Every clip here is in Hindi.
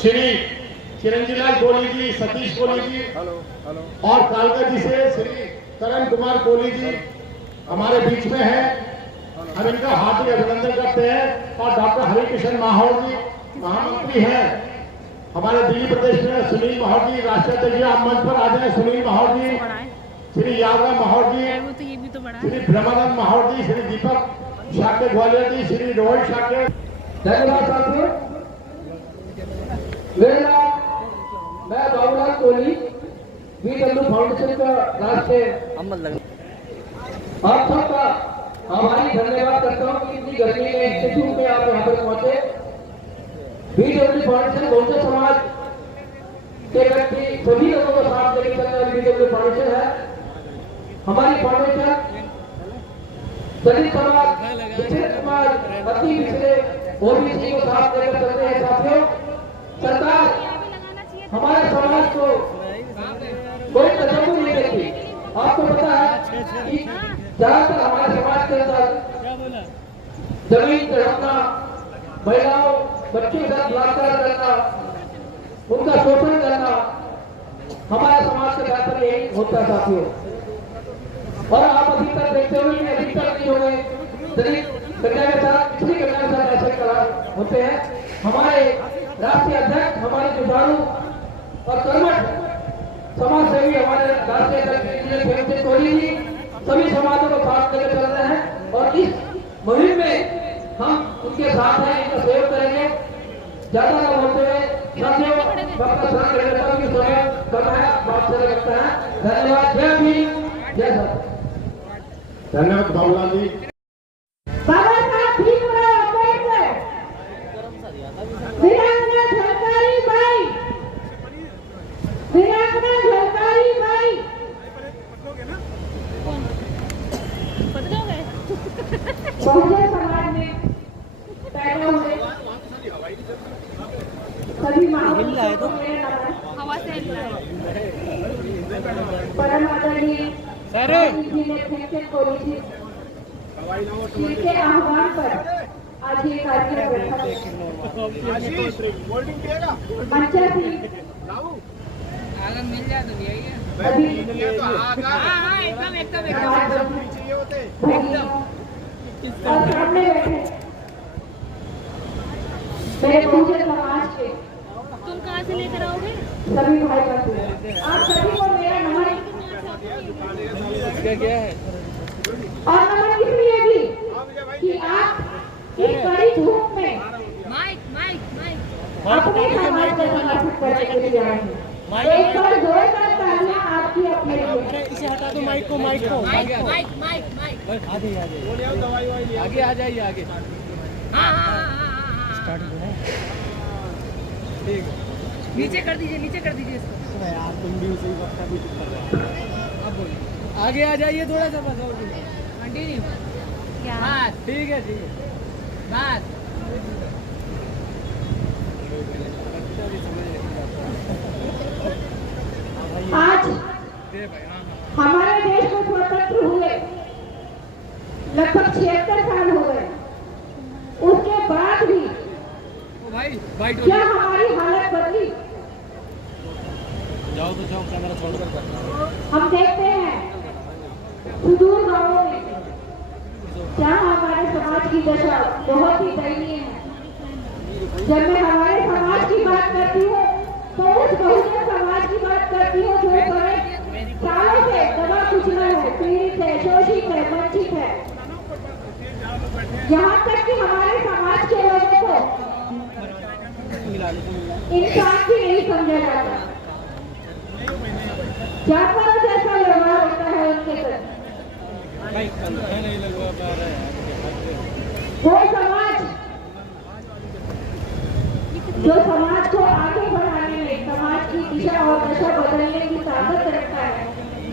श्री चिरंजीलाल कोहली जी, सतीश कोहली जी और कालका जी से श्री करण कुमार कोहली जी हमारे बीच में है। हम इनका हार्दिक अभिनंदन करते हैं। और डॉक्टर हरिकिशन माहौर जी महामंत्री हैं हमारे दिल्ली प्रदेश में। सुनील माहौर जी राष्ट्रीय अध्यक्ष, आप मंच पर आ जाए। सुनील माहौर जी, श्री यादव माहौर जी, श्री ब्रह्मानंद माहौर जी, श्री दीपक शाक्य ग्वालियर जी, श्री रोहित शाक्य। धन्यवाद साथियों। मेरा नाम मैं बाबूलाल कोहली, VW फाउंडेशन का राष्ट्रीय आप सबका हमारी धन्यवाद करता हूँ कि इतनी गर्मी में इंस्टीट्यूट में आप यहाँ पर पहुंचे। VW फाउंडेशन बहुजन समाज के व्यक्ति सभी लोगों को साथ लेकर चलने वाली VW फाउंडेशन है। हमारी फाउंडेशन दलित समाज, पिछड़े समाज, अति पिछड़े OBC को साथ लेकर चलते हैं। साथियों, सरकार हमारे समाज को कोई तजर्बा नहीं देती। आपको पता है कि ज्यादातर हमारे समाज के अंदर जमीन चढ़ाना, महिलाओं बच्चों के साथ बलात्कार करना, उनका शोषण करना हमारे समाज के बेहतर यही होता है साथियों। और आप अभी तक देखते हुए कि अभी तक नहीं हो गए दलित कन्या के साथ, पिछली कन्या के साथ ऐसे करार होते हैं। हमारे राष्ट्रीय अध्यक्ष, हमारे जुझारू और कर्मठ समाज सेवी हमारे राष्ट्रीय अध्यक्ष कोहली जी सभी समाजों को साथ लेकर चल रहे हैं। और इस मुहिम में हम उनके साथ हैं, इनका सहयोग करेंगे। ज्यादा न बोलते हुए साथियों, डॉक्टर सर के नेता की समय कम है, बात से लगता है। धन्यवाद। जय भीम, जय सर। धन्यवाद बाबूलाल जी। बाबा साहब भीमराव अम्बेडकर, वीरांगना झलकारी बाई, वीरांगना झलकारी बाई, बहुजन समाज में पैदा हुए सभी महापुरुषों को मेरा नमन। परम आदरणीय जी ने कोहली जी के आह्वान पर आज ये कार्यक्रम रखा मंचा थी। और सामने बैठे मेरे बहुजन समाज के तुम कहाँ से लेकर आओगे सभी भाई बंधु, आप सभी को मेरा नमन। क्या है और नमन इसलिए भी कि आप इस कड़ी धूप में अपने समाज को समर्पित करने के लिए आए हैं। एक बार जोरदार तालियां आपकी अपने लिए। इसे हटा दो, माइक को माइक आगे आ जाइए, आगे ठीक है। नीचे कर दीजिए इसको। यार तुम भी उसी वक्त भी चुप कर रहे हो। अब बोलिए, आगे आ जाइए थोड़ा सा, बस और कंटिन्यू। क्या ठीक है बात आज हमारे देश को स्वतंत्र हुए लगभग 76 साल हो गए। उसके बाद भी क्या हमारी हालत बदली? जाओ तो जाओ, कैमरा छोड़कर हम देखते हैं सुदूर गांवों में जहाँ हमारे समाज की दशा बहुत ही दयनीय है। जब मैं हमारे समाज की बात करती हूँ तो उस बहुजन समाज की बात करती हूँ जो सालों से दबा कुचला है, पीड़ित है, शोषित है, वंचित है। यहाँ तक कि हमारे समाज के लोगों को इंसान भी नहीं समझा जाता। जानवरों जैसा व्यवहार होता है उनके साथ। वो समाज जो समाज को आगे बढ़ाने में, समाज की दिशा और दशा बदलने की ताकत रखता है,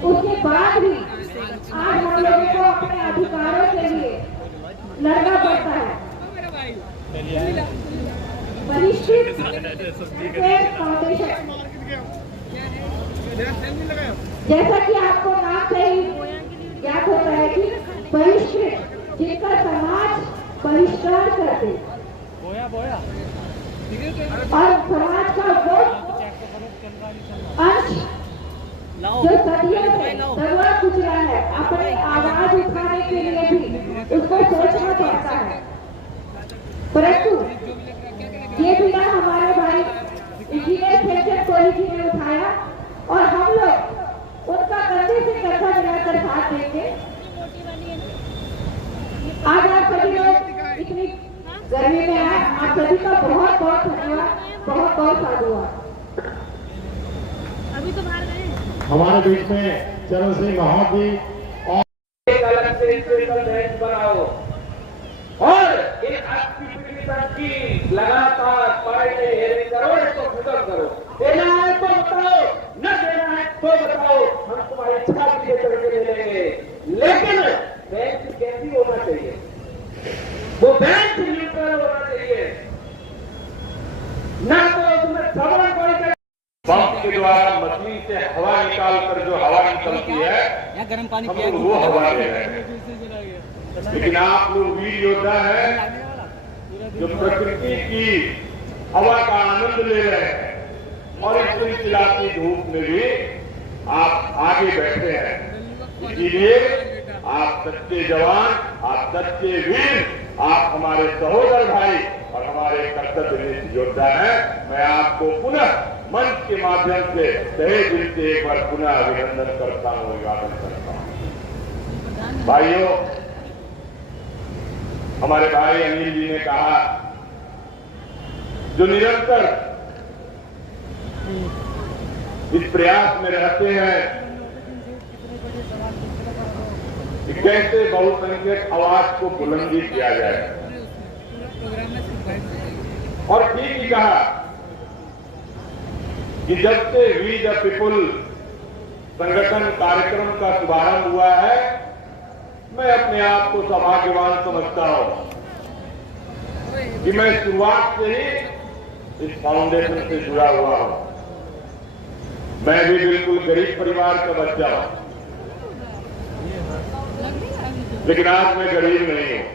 उसके बाद भी आज हम लोगों को अपने अधिकारों के लिए लड़ना पड़ता है। परिष्कृत फाउंडेशन, जैसा कि आपको नाम से ही ज्ञात होता है कि परिष्कृत जिनका समाज बहिष्कार कर दे, और समाज का वो अंश जो सदियों से दबा गुजरा है, अपनी आवाज उठाने के लिए भी उसको सोचना पड़ता है। परंतु ये बिना हमारे भाई इंजीनियर शेखर कोहली जी ने उठाया और हम लोग उनका कंधे से कंधा मिलाकर साथ देंगे। आज आप सभी लोग इतनी गर्मी में आए, आप सभी का बहुत बहुत धन्यवाद, बहुत बहुत साधुवाद। अभी तो बाहर गए। हमारे बीच में चरण सिंह महादी और एक अलग से स्पेशल बेंच बनाओ और एक 80 फीट तक की लगातार पार्टी हेयरिंग करो, इसको खत्म करो। देना है तो बताओ, न देना है तो बताओ, हम तुम्हारी छाती से चढ़ के ले लेंगे। लेकिन बेंच कैसी होना चाहिए? वो बेंच न्यूट्रल होना चाहिए, न तो उसमें सवाल कोई करे। पंप के द्वारा मशीन से हवा निकाल कर जो हवा निकलती है, गर्म पानी हम लोग वो हवा ले रहे हैं। लेकिन आप लोग वीर योद्धा है जो प्रकृति की हवा का आनंद ले रहे हैं और इस चिलचिलाती धूप में भी आप आगे बैठे हैं। इसीलिए आप सच्चे जवान, आप सच्चे वीर, आप हमारे सहोदर भाई और हमारे कर्तव्यनिष्ठ योद्धा हैं। मैं आपको पुनः मंच के माध्यम से तहे दिल से एक बार पुनः अभिनंदन करता हूं, अभिवादन करता हूं। भाइयों, हमारे भाई अनिल जी ने कहा जो निरंतर इस प्रयास में रहते हैं कि कैसे बहुसंख्यक आवाज को बुलंदी किया जाए, और ठीक ही कहा कि जब से वी द पीपुल संगठन कार्यक्रम का शुभारंभ हुआ है, मैं अपने आप को सौभाग्यवान समझता हूं कि मैं शुरुआत से ही इस फाउंडेशन से जुड़ा हुआ हूं। मैं भी बिल्कुल गरीब परिवार का बच्चा हूं, लेकिन आज मैं गरीब नहीं हूं।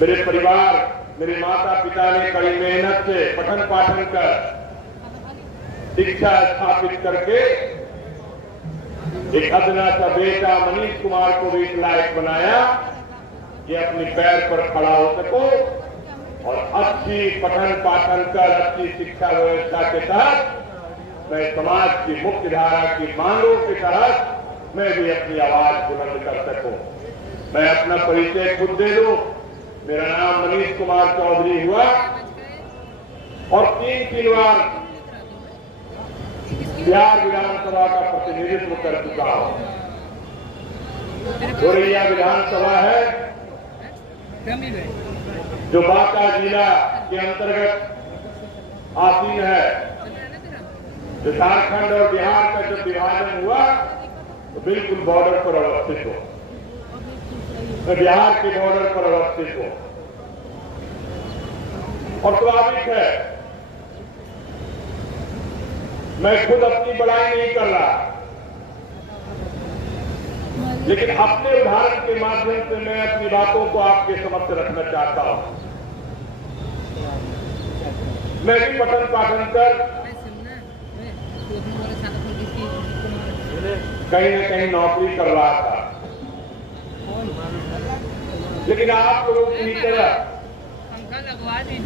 मेरे परिवार, मेरे माता पिता ने कड़ी मेहनत से पठन पाठन कर शिक्षा स्थापित करके एक अदना सा बेटा मनीष कुमार को भी इस लायक बनाया कि अपने पैर पर खड़ा हो सको और अच्छी पठन पाठन कर अच्छी शिक्षा व्यवस्था के तहत मैं समाज की मुख्य धारा की मांगों के तहत मैं भी अपनी आवाज बुलंद कर सकूं। मैं अपना परिचय खुद दे दूं। मेरा नाम मनीष कुमार चौधरी हुआ और 3 बार बिहार विधानसभा का प्रतिनिधित्व कर चुका हूं। गोरैया विधानसभा है जो बांका जिला के अंतर्गत आसीन है। जो झारखंड और बिहार का जब विभाजन हुआ तो बिल्कुल बॉर्डर पर अवस्थित हो, मैं बिहार के बॉर्डर पर अवस्थित हूं। और स्वाभाविक है, मैं खुद अपनी बड़ाई नहीं कर रहा, लेकिन अपने उदाहरण के माध्यम से मैं अपनी बातों को आपके समक्ष रखना चाहता हूं। मैं भी पठन पाठन कर कहीं न कहीं नौकरी कर रहा था, लेकिन आप लोगों की तरह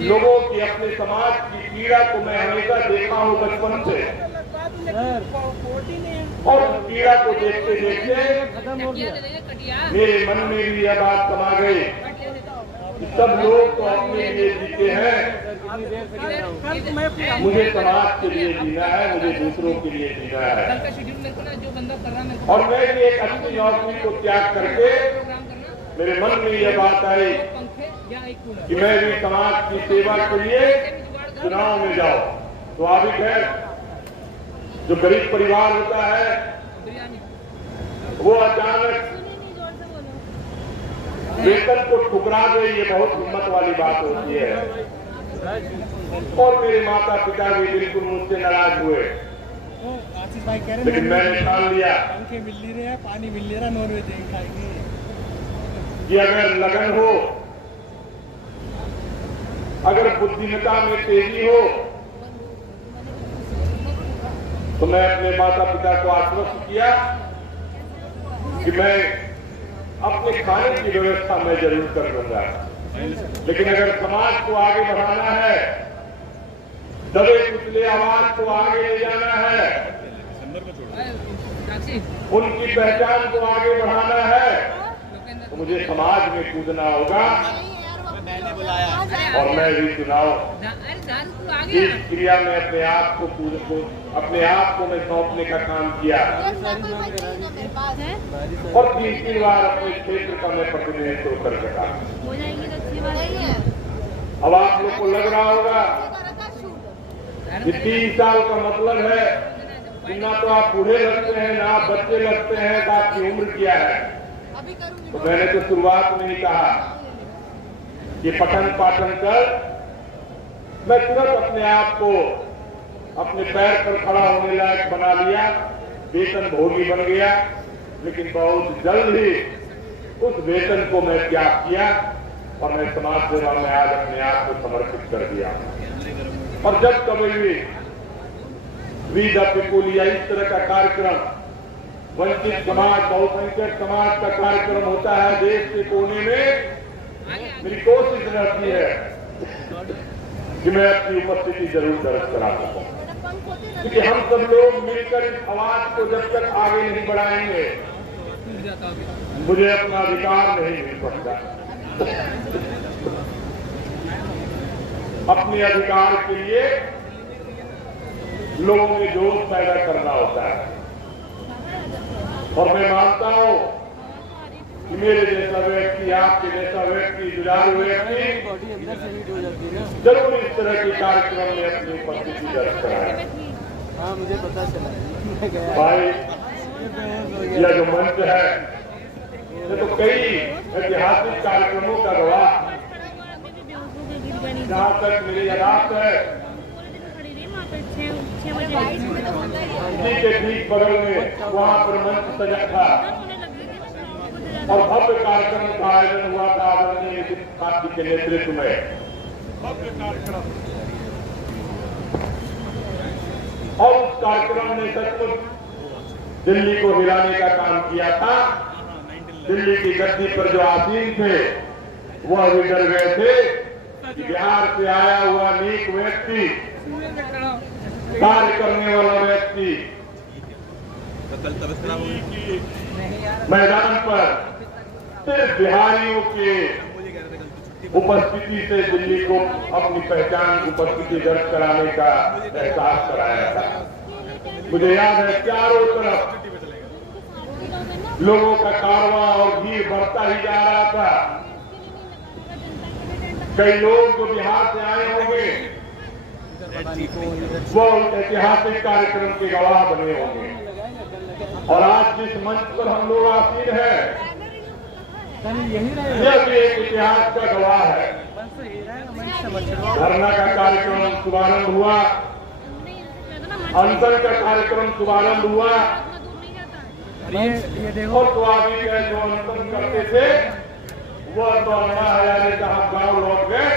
लोगों की अपने समाज की पीड़ा को मैं हमेशा देखा हूं बचपन से, और उस पीड़ा को देखते देखते मेरे मन में भी यह बात समा गई कि सब लोग तो अपने लिए जीते हैं, मुझे समाज के लिए जीना है, मुझे दूसरों के लिए जीना है। और मैं भी एक अच्छी नौकरी को त्याग करके मेरे मन में यह बात आई कि मैं भी समाज की सेवा के लिए चुनाव में जाऊं। स्वाभाविक है, जो गरीब परिवार होता है वो अचानक वेतन को ठुकरा दे, ये बहुत हिम्मत वाली बात होती है। और मेरे माता पिता भी बिल्कुल मुझसे नाराज हुए, लेकिन मैंने ठान लिया पंखे मिल नहीं रहे, पानी मिल नहीं रहा, नॉनवेज खाएंगे कि अगर लगन हो, अगर बुद्धिमत्ता में तेजी हो तो मैं अपने माता पिता को आश्वस्त किया कि मैं अपने खाने की व्यवस्था मैं जरूर कर दूंगा, लेकिन अगर समाज को आगे बढ़ाना है, दबे कुचले आवाज को आगे ले जाना है, उनकी पहचान को आगे बढ़ाना है, तो मुझे समाज में कूदना होगा। और मैं भी चुनाव इस क्रिया में अपने आप को मैं सौंपने का काम किया और 3 बार अपने क्षेत्र का मैं प्रतिनिधित्व कर सका। अब आप लोग को लग रहा होगा कि 3 साल का मतलब है कि ना तो आप बूढ़े लगते हैं, ना आप बच्चे लगते हैं, तो आपकी उम्र क्या है। तो मैंने तो शुरुआत में ही कहा कि पठन पाठन कर मैं तुरंत अपने आप को अपने पैर पर खड़ा होने लायक बना लिया, वेतन भोगी बन गया, लेकिन बहुत जल्द ही उस वेतन को मैं त्याग किया और मैं समाज सेवा में आज अपने आप को समर्पित कर दिया। और जब कभी भी वीदा पिपुलिया इस तरह का कार्यक्रम, वंचित समाज, बहुसंख्यक समाज का कार्यक्रम होता है देश के कोने में, मेरी कोशिश रहती है कि मैं अपनी उपस्थिति जरूर दर्ज करा सकूं, क्योंकि हम सब लोग मिलकर इस आवाज को जब तक आगे नहीं बढ़ाएंगे मुझे अपना अधिकार नहीं मिल सकता। अपने अधिकार के लिए लोगों में जोश पैदा करना होता है और मैं मानता हूं कि मेरे जैसा व्यक्ति, आपके जैसा व्यक्ति, जुझारू व्यक्ति जरूर इस तरह के कार्यक्रम में अपनी उपस्थिति दर्ज कराए। हाँ, मुझे पता चला भाई, यह जो मंच है ये तो कई ऐतिहासिक कार्यक्रमों का गवाह। जहाँ तक मेरी याद है, इसी के ठीक बगल में वहाँ पर मंच सजा था और भव्य कार्यक्रम का आयोजन हुआ था आदरणीय पार्टी के नेतृत्व में। भव्य कार्यक्रम और उस कार्यक्रम ने सचमुच दिल्ली को हिलाने का काम किया था। दिल्ली की गद्दी पर जो आसीन थे वह भी डर गए थे कि बिहार से आया हुआ नेक व्यक्ति, कार्य करने वाला व्यक्ति मैदान पर सिर्फ बिहारियों के उपस्थिति से दिल्ली को अपनी पहचान, उपस्थिति दर्ज कराने का एहसास कराया था। मुझे याद है चारों तरफ लोगों का कारवां और भीड़ बढ़ता ही जा रहा था। कई लोग जो बिहार से आए होंगे वो ऐतिहासिक कार्यक्रम के गवाह बने होंगे और आज जिस मंच पर हम लोग आसीन हैं यह भी एक इतिहास का गवाह है। धरना का कार्यक्रम शुभारंभ हुआ, अनशन का कार्यक्रम शुभारंभ हुआ और तो आगे के जो अनशन करते थे वह तो अन्ना हजारे का हम गाँव लौट गए,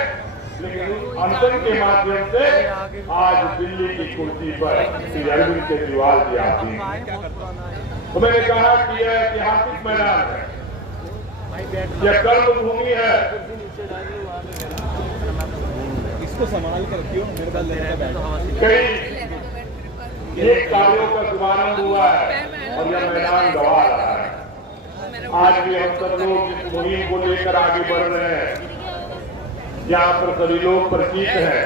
लेकिन उस अनशन के माध्यम से आज दिल्ली की कुर्सी पर श्री अरविंद केजरीवाल जी आते हैं। तो मैंने कहा कि यह ऐतिहासिक मैदान है, यह कर्म भूमि है। इसको संभाल कर क्यों मेरे पास कई एक कार्यों का शुभारंभ हुआ है और यह मैदान गंवा रहा है। आज भी हम सब लोग इस मुहिम को लेकर आगे बढ़ रहे हैं। यहाँ पर सभी लोग परिचित हैं,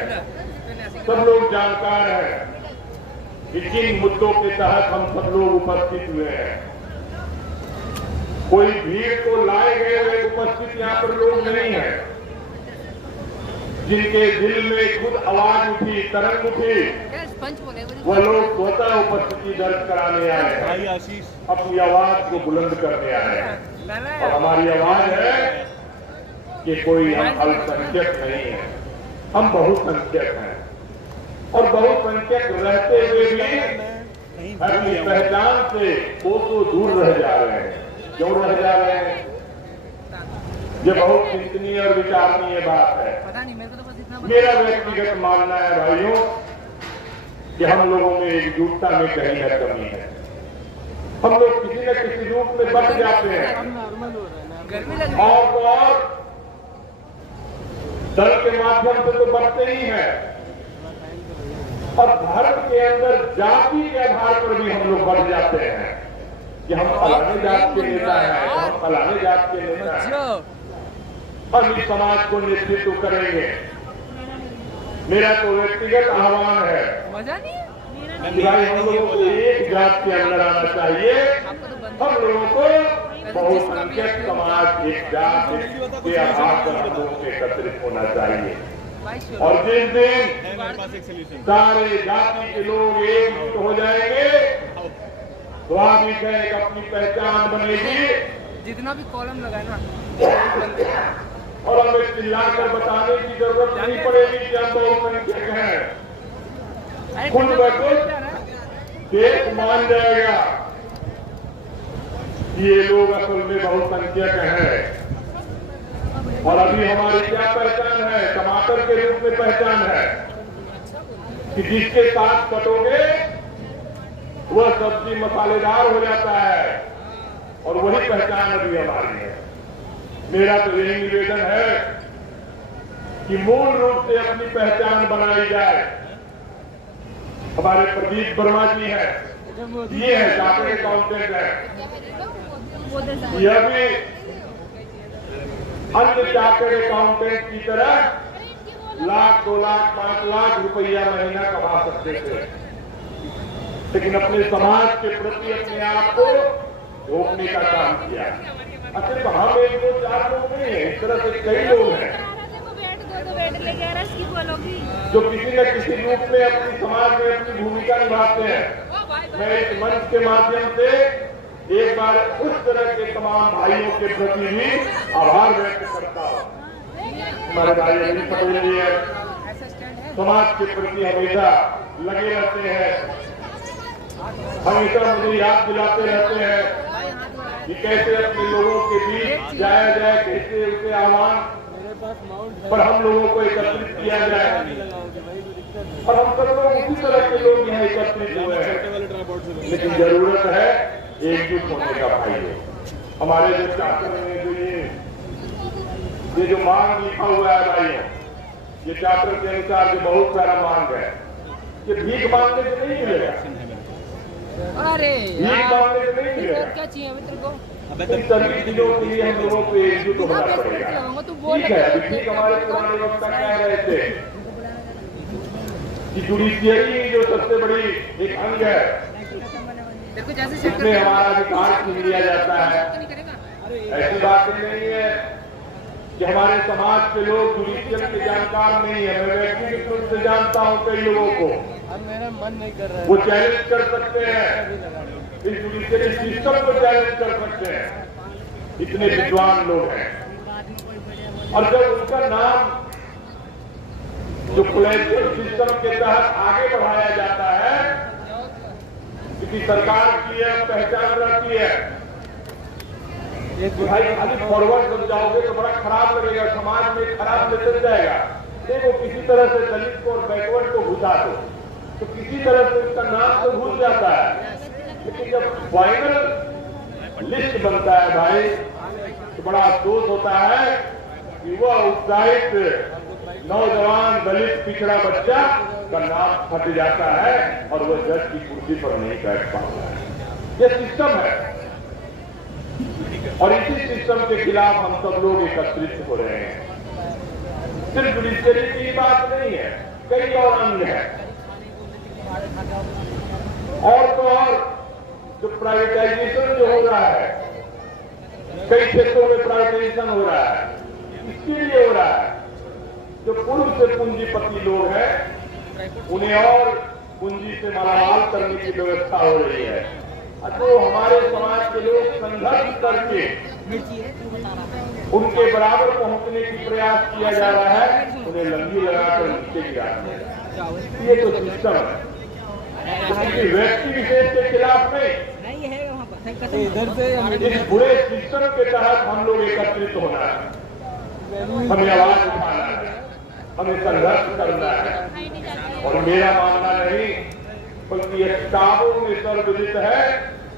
सब लोग जानकार हैं कि किन मुद्दों के तहत हम सब लोग उपस्थित हुए हैं। कोई भीड़ को लाए गए हुए उपस्थित यहाँ पर लोग नहीं है। जिनके दिल में खुद आवाज उठी, तरंग उठी, वह लोग स्वतः उपस्थिति दर्ज कराने आए हैं, अपनी आवाज को बुलंद करने आए हैं। और हमारी आवाज है कि कोई हम अल्पसंख्यक नहीं है, हम बहुसंख्यक हैं और बहुसंख्यक रहते हुए भी अपनी पहचान से कोसों दूर रह जा रहे हैं। क्यों रह जा रहे हैं? ये बहुत चिंतनीय और विचारणीय बात है। पता नहीं, मेरे को तो बस इतना मेरा व्यक्तिगत मानना है भाइयों कि हम लोगों में एकजुटता में कहीं न कमी है। हम लोग किसी न किसी रूप में बच जाते हैं और दल के माध्यम से तो बढ़ते ही हैं और धर्म के अंदर जाति के आधार पर भी हम लोग बढ़ जाते हैं कि हम फलाने जात के नेता हैं, हम फलाने जात के नेता हैं, हम इस समाज को नेतृत्व करेंगे। मेरा तो व्यक्तिगत आह्वान है कि भाई हम लोगों को एक जात के अंदर आना चाहिए। हम लोगों को बहुसंख्यक समाज एक जात के आधार पर हम लोगों को एकत्रित होना चाहिए और जिस दिन सारे जाति के लोग एकजुट हो जाएंगे स्वाभाविक है एक अपनी पहचान बनेगी। जितना भी कॉलम लगाए ना और हमें चिल्लाकर बताने की जरूरत नहीं पड़ेगी कि हम बहुसंख्यक हैं। खुद ब खुद देश मान जाएगा कि ये लोग असल में बहुसंख्यक हैं। और अभी हमारी क्या पहचान है? टमाटर के रूप में पहचान है कि जिसके साथ कटोगे वह सब्जी मसालेदार हो जाता है और वही पहचान अभी हमारी है। मेरा तो यही निवेदन है कि मूल रूप से अपनी पहचान बनाई जाए। हमारे प्रदीप वर्मा जी हैं, ये है चार्टर्ड अकाउंटेंट है, यह भी अन्य चार्टर्ड अकाउंटेंट की तरह लाख 2 लाख 5 लाख रुपया महीना कमा सकते थे, लेकिन अपने समाज के प्रति अपने आप को रोकने का काम किया। सिर्फ हम 1 2 4 लोग नहीं है, इस तरह से कई लोग हैं जो किसी न किसी रूप में अपनी समाज में अपनी भूमिका निभाते हैं। मैं इस मंच के माध्यम से एक बार उस तरह के तमाम भाइयों के प्रति भी आभार व्यक्त करता हूँ। हमारे भाई अनिल पटेल जी है, समाज के प्रति हमेशा लगे रहते हैं, हमेशा मुझे याद दिलाते रहते हैं कि कैसे अपने लोगों के बीच जाया जाए, कैसे उनके आह्वान पर हम लोगों को एकत्रित किया जाए। और हम सब लोग उसी तरह के लोग यहाँ एकत्रित हुए हैं, लेकिन जरूरत है एकजुट होने का। भाई हमारे जो चार्टर में ये जो मांग लिखा हुआ है भाइयों, ये चार्टर के अनुसार जो बहुत सारा मांग है, ये भीख मांगने से नहीं मिलेगा। अरे भीख मांगने से नहीं मिलेगा। क्या चाहिए मित्र को? इन सभी चीजों के लिए हम लोगों को एकजुट होना पड़ेगा। ठीक है, अभी ठीक हमारे पुराने वक्ता कह रहे थे कि जुडिशियरी जो सबसे बड़ी एक अंग है, इसमें हमारा अधिकार छीन लिया जाता है। ऐसी बात नहीं है कि हमारे समाज के लोग जुडिशियल के जानकार नहीं है। मैं व्यक्तिगत रूप से जानता हूँ कई लोगों को, मेरा मन नहीं कर रहा, वो चैलेंज कर सकते हैं, इस जुडिशियरी सिस्टम को चैलेंज कर सकते हैं, इतने विद्वान लोग हैं। और जब उनका नाम जो कोलेजियम सिस्टम के तहत आगे बढ़ाया जाता है, क्योंकि सरकार की यह पहचान रहती है कि भाई खाली फॉरवर्ड बन जाओगे तो बड़ा खराब लगेगा, समाज में खराब मैसेज जाएगा। देखो किसी तरह से दलित को और बैकवर्ड को घुसा दो तो किसी तरह से उसका नाम तो भूल जाता है, लेकिन जब फाइनल लिस्ट बनता है भाई तो बड़ा अफसोस होता है कि वह उत्साहित नौजवान दलित पिछड़ा बच्चा का नाम फट जाता है और वह जज की कुर्सी पर नहीं बैठ पाता है। यह सिस्टम है और इसी सिस्टम के खिलाफ हम सब लोग एकत्रित हो रहे हैं। सिर्फ जुडिशियरी की बात नहीं है, कई और अंग है। और तो और जो प्राइवेटाइजेशन जो हो रहा है, कई क्षेत्रों में प्राइवेटाइजेशन हो रहा है, इसके लिए हो रहा है जो पूर्व से पूंजीपति लोग हैं उन्हें और पूंजी से मालामाल करने की व्यवस्था हो रही है। तो हमारे समाज के लोग संघर्ष करके उनके बराबर पहुंचने की प्रयास किया जा रहा है, उन्हें लंगी लगाकर नीचे गिरा। ये तो सिस्टम है, किसी व्यक्ति विशेष के खिलाफ नहीं है। इधर से इस बुरे सिस्टम के तहत हम लोग एकत्रित होना है, हमें आवाज उठाना है। हमें संघर्ष करना है। और मेरा मानना नहीं बल्कि यह किताबों में सर्वविदित है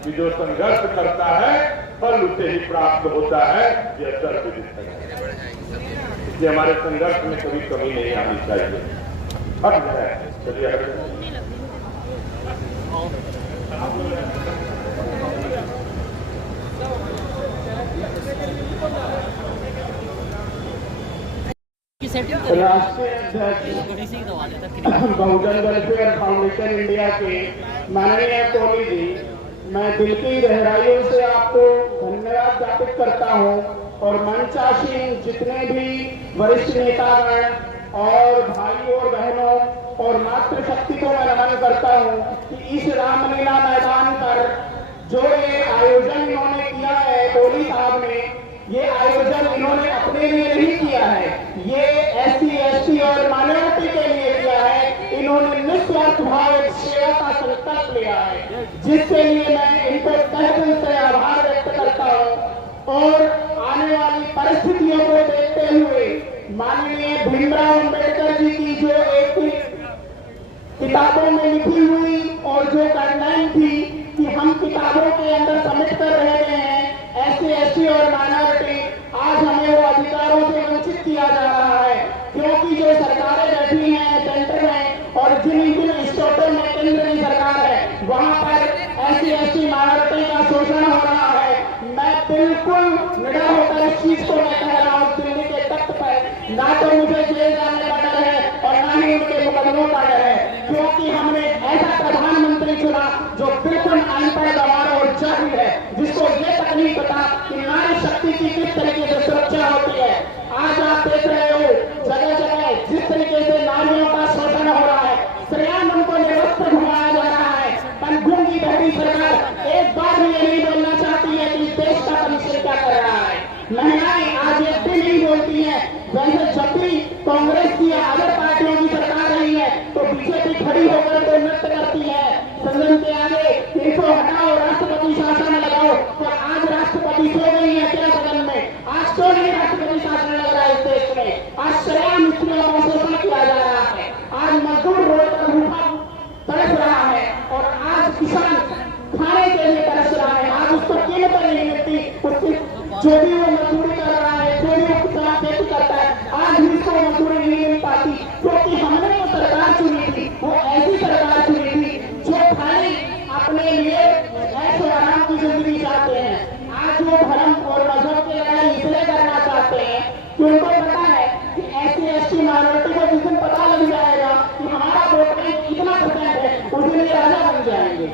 कि जो संघर्ष करता है फल उसे ही प्राप्त होता है, यह सर्वविदित है। इसलिए हमारे संघर्ष में कभी कमी नहीं आनी चाहिए। हट है, चलिए राष्ट्रीय अध्यक्ष बहुजन वेलफेयर फाउंडेशन इंडिया के माननीय कोहली जी, मैं दिल की गहराइयों से आपको धन्यवाद ज्ञापित करता हूं और मंचासीन जितने भी वरिष्ठ नेतागण और भाइयों और बहनों और मातृशक्ति को मैं नमन करता हूं कि इस रामलीला मैदान पर जो ये आयोजन इन्होंने किया है, कोहली साहब ने ये आयोजन इन्होंने अपने लिए नहीं किया है, ये SC, ST और माइनॉरिटी के लिए किया है। इन्होंने निस्वार्थ भाव सेवा का संकल्प लिया है, जिसके लिए मैं इनको तहे दिल से आभार व्यक्त करता हूँ। और आने वाली परिस्थितियों को देखते हुए माननीय भीमराव अम्बेडकर जी की जो एक किताबों में लिखी हुई और जो गाइडलाइन थी कि हम किताबों के अंदर सबमिट कर रहे हैं SC, ST और माइनॉरिटी, आज हमें वो अधिकारों से वंचित किया जा रहा है, क्योंकि जो सरकारें बैठी हैं सेंटर में और जिन स्टेटों में केंद्र की सरकार है वहां पर SC, ST माइनॉरिटी का शोषण हो रहा है। मैं बिल्कुल निडर होकर इस चीज को मैं कह रहा हूँ, दिल्ली के तख्त पर ना तो मुझे जेल जाने का डर है और ना ही उनके मुकदमों का डर है, क्योंकि हमने ऐसा प्रधानमंत्री चुना जो बिल्कुल अनपढ़, गंवार और जाहिल है, जिसको ये तक नहीं पता कि नारी शक्ति की किस तरीके से सुरक्षा होती है। आज आप देख रहे हो जगह जगह जिस तरीके से नारियों का शोषण हो रहा है, श्रेयान उनको निरस्त्र घुमाया जा रहा है। गूंगी बहरी सरकार एक बार भी ये नहीं बोलना चाहती है कि देश का कमीशन क्या कर रहा है। महिलाएं आज एक भी नहीं बोलती हैं। वैसे जब भी कांग्रेस की या अदर पार्टियों की सरकार रही है तो बीजेपी खड़ी होकर तो नृत्य करती है, सदन के आगे इनको हटाओ, राष्ट्रपति शासन लगाओ। तो आज राष्ट्रपति सो गई है क्या सदन में? आज क्यों नहीं राष्ट्रपति शासन लग रहा है इस देश में? आज श्रेयान स्त्रियों का शोषण किया जा रहा है। आज मजदूर रोड पर भूखा तड़प रहा है और आज किसान खाने के लिए तरस रहा है। आज उसको कीमत नहीं मिलती, उसकी जो भी वो मजदूरी कर रहा है, जो भी वो किसान खेती करता है, आज भी उसको मजदूरी नहीं मिल पाती, क्योंकि हमने वो सरकार चुनी थी, वो ऐसी सरकार चुनी थी जो खाली अपने लिए ऐसे आराम की जिंदगी चाहते हैं। आज वो धर्म और मजहब की लड़ाई इसलिए करना चाहते हैं कि उनको पता है कि SC, ST माइनॉरिटी को जिस दिन पता लग जाएगा कि हमारा वोट बैंक इतना % है, उस दिन ये राजा बन जाएंगे।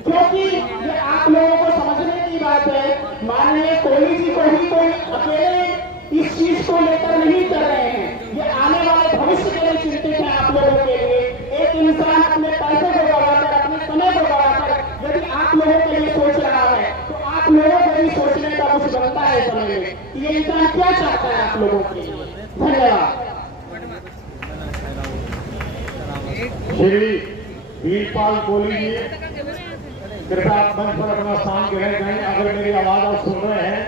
क्योंकि ये आप लोगों को समझने की बात है, माननीय कोहली जी को ही कोई अकेले इस चीज को लेकर नहीं कर रहे हैं, ये आने वाले भविष्य के लिए चिंतित है आप लोगों के लिए। एक इंसान अपने पैसे को गवाकर, अपने समय को गवाकर यदि आप लोगों के लिए सोच रहा है तो आप लोगों को भी सोचने का कुछ बनता है समय में, ये इंसान क्या चाहता है आप लोगों के लिए। धन्यवाद। श्री वीरपाल कोहली जी, कृपया मंच पर अपना स्थान ग्रहण करें। अगर मेरी आवाज आप सुन रहे हैं।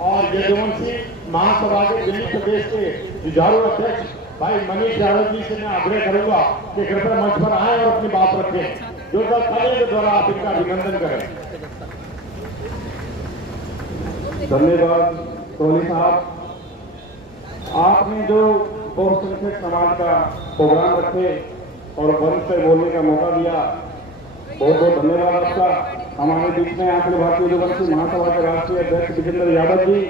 और यदुवंशी महासभा के दिल्ली प्रदेश के जुझारू अध्यक्ष भाई मनीष यादव जी से मैं आग्रह करूंगा कि कृपया मंच पर आए और अपनी बात रखें। जोरदार तालियों के द्वारा आप इनका अभिनंदन करें। धन्यवाद कोहली साहब, आपने जो बहुसंख्यक समाज का प्रोग्राम रखे और मंच से बोलने का मौका दिया, बहुत बहुत धन्यवाद आपका। हमारे बीच में अखिल भारतीय यदुवंशी महासभा के राष्ट्रीय अध्यक्ष विजेंद्र यादव जी,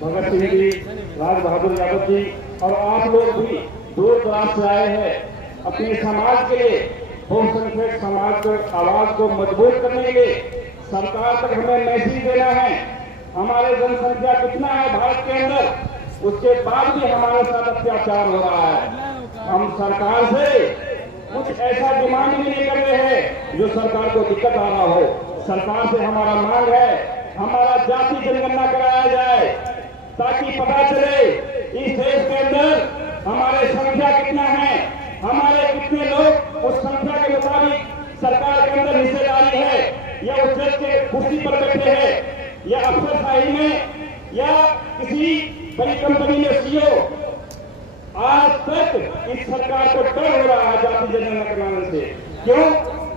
भगत सिंह जी, राज बहादुर यादव जी और आप लोग भी दूर दराज से आए हैं अपने समाज के लिए, बहुसंख्यक समाज की आवाज को मजबूत करने के लिए। सरकार तक हमें मैसेज देना है, हमारे जनसंख्या कितना है भारत के अंदर, उसके बाद भी हमारे साथ अत्याचार हो रहा है। हम सरकार से कुछ ऐसा डिमांड भी नहीं कर रहे हैं जो सरकार को दिक्कत आ रहा हो। सरकार से हमारा मांग है हमारा जाति जनगणना कराया जाए, ताकि पता चले इस देश के अंदर हमारे संख्या कितना है, हमारे कितने लोग उस संख्या के मुताबिक सरकार के अंदर हिस्सेदारी है, या उस जज के कुर्सी पर बैठे हैं, या अफसरशाही में, या किसी बड़ी कंपनी में CEO। आज तक इस सरकार को डर हो रहा है जाति जनगणना कराने से। क्यों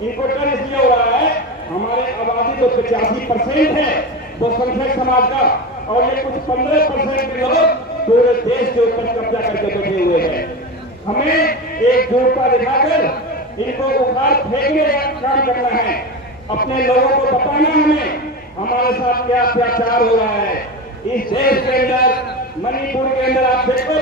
इनको डर इसलिए हो रहा है, हमारे आबादी तो 85% है वो संख्यक समाज का, और ये कुछ 15% लोग पूरे देश के ऊपर कब्जा करके बैठे हुए हैं। हमें एकजुटता दिखाकर इनको उखाड़ फेंकने का काम करना है। अपने लोगों को बताना हमें हमारे साथ क्या अत्याचार हो रहा है इस देश के अंदर। मणिपुर के अंदर आप देखो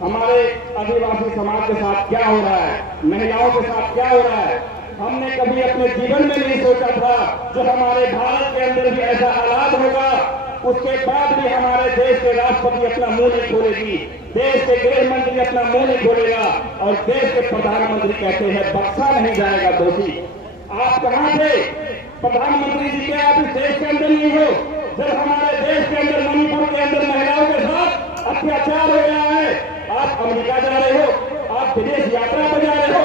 हमारे आदिवासी समाज के साथ क्या हो रहा है, महिलाओं के साथ क्या हो रहा है। हमने कभी अपने जीवन में नहीं सोचा था जो हमारे भारत के अंदर भी ऐसा हालात होगा। उसके बाद भी हमारे देश के राष्ट्रपति अपना मुंह नहीं खोलेगी, देश के गृह मंत्री अपना मुंह नहीं खोलेगा, और देश के प्रधानमंत्री कहते हैं बख्शा नहीं जाएगा दोषी। आप कहां थे प्रधानमंत्री जी? क्या आप इस देश के अंदर नहीं हो जब हमारे देश के अंदर मणिपुर के अंदर महिलाओं के साथ अत्याचार हो रहा है? आप अमेरिका जा रहे हो, आप विदेश यात्रा पर जा रहे हो।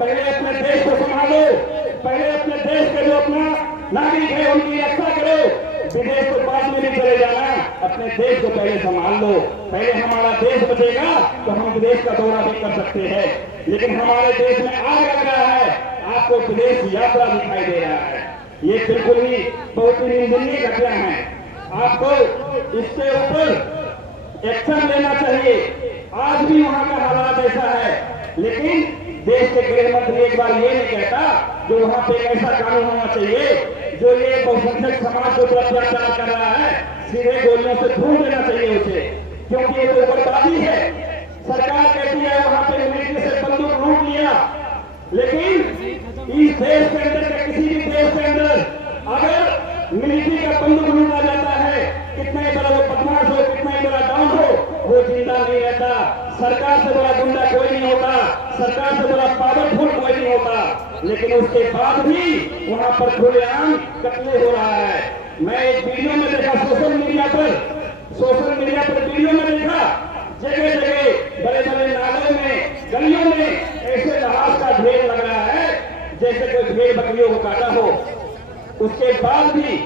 पहले अपने देश को संभालो, पहले अपने देश के जो अपना नागरिक है उनकी रक्षा करो। विदेश को बाद में नहीं चले जाना, अपने देश को पहले संभाल लो। पहले हमारा देश बचेगा तो हम विदेश का दौरा भी कर सकते हैं। लेकिन हमारे देश में आग लग रहा है, आपको विदेश यात्रा दिखाई दे रहा है। ये बिल्कुल ही बहुत ही निंदनीय घटना है। आपको इसके ऊपर एक्शन लेना चाहिए। आज भी वहां का हालात ऐसा है, लेकिन देश के गृह मंत्री एक बार ये नहीं कहता जो वहां पे ऐसा कानून होना चाहिए जो ये बहुसंख्यक समाज को अत्याचार कर रहा है, सीधे गोलियों से ढूंढ देना चाहिए उसे, क्योंकि ये तो बर्बादी है। सरकार कहती है वहां पे मिलिट्री से बंदूक लूट लिया, लेकिन इस देश के अंदर का किसी भी देश के अंदर अगर मिलिट्री का बंदूक लूटा जाता है, कितना ही बड़ा वो बदमाश हो, कितना ही बड़ा डॉन हो, वो जिंदा नहीं रहता। सरकार से बड़ा गुंडा कोई नहीं होता, सरकार से बड़ा पावरफुल कोई नहीं होता, लेकिन उसके बाद भी वहां पर खुलेआम कत्ल हो रहा है। मैं एक वीडियो में देखा सोशल मीडिया पर वीडियो में देखा जगह जगह बड़े बड़े नालों में, गलियों में ऐसे जहाज का ढेर लग रहा है जैसे कोई भेड़ बकरियों को काटा हो। उसके बाद भी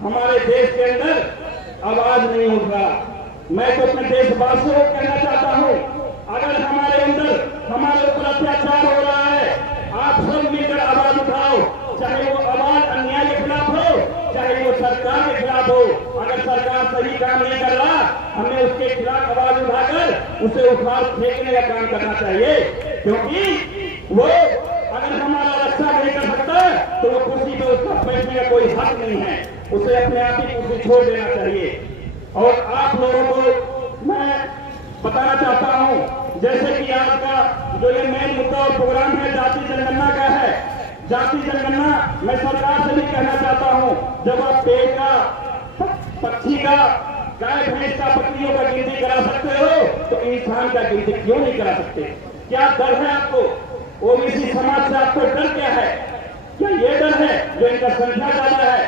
हमारे देश के अंदर आवाज नहीं उठ रहा। मैं तो अपने देशवासियों को कहना चाहता हूं, अगर हमारे अंदर हमारे ऊपर अत्याचार हो रहा है, आप सब मिलकर आवाज उठाओ, चाहे वो आवाज अन्याय के खिलाफ हो, चाहे वो सरकार के खिलाफ हो। अगर सरकार सही काम नहीं कर रहा, हमें उसके खिलाफ आवाज उठाकर उसे उखाड़ फेंकने का काम करना चाहिए, क्योंकि वो अगर हमारा रक्षा नहीं कर सकता तो वो कुर्सी पे उसका बैठने का कोई हक नहीं है, उसे अपने आप ही कुर्सी छोड़ देना चाहिए। और आप लोगों को मैं बताना चाहता हूं, जैसे कि आज का जो ये मेन मुद्दा और प्रोग्राम है जाति जनगणना का है। जाति जनगणना मैं सरकार से भी कहना चाहता हूं, जब आप पेड़ का, पक्षी का, गाय भैंस का, बकरियों का गिनती करा सकते हो तो इंसान का गिनती क्यों नहीं करा सकते? क्या डर है आपको? ओबीसी समाज से आपको डर क्या है? क्या ये डर है जो इनका संख्या ज्यादा है,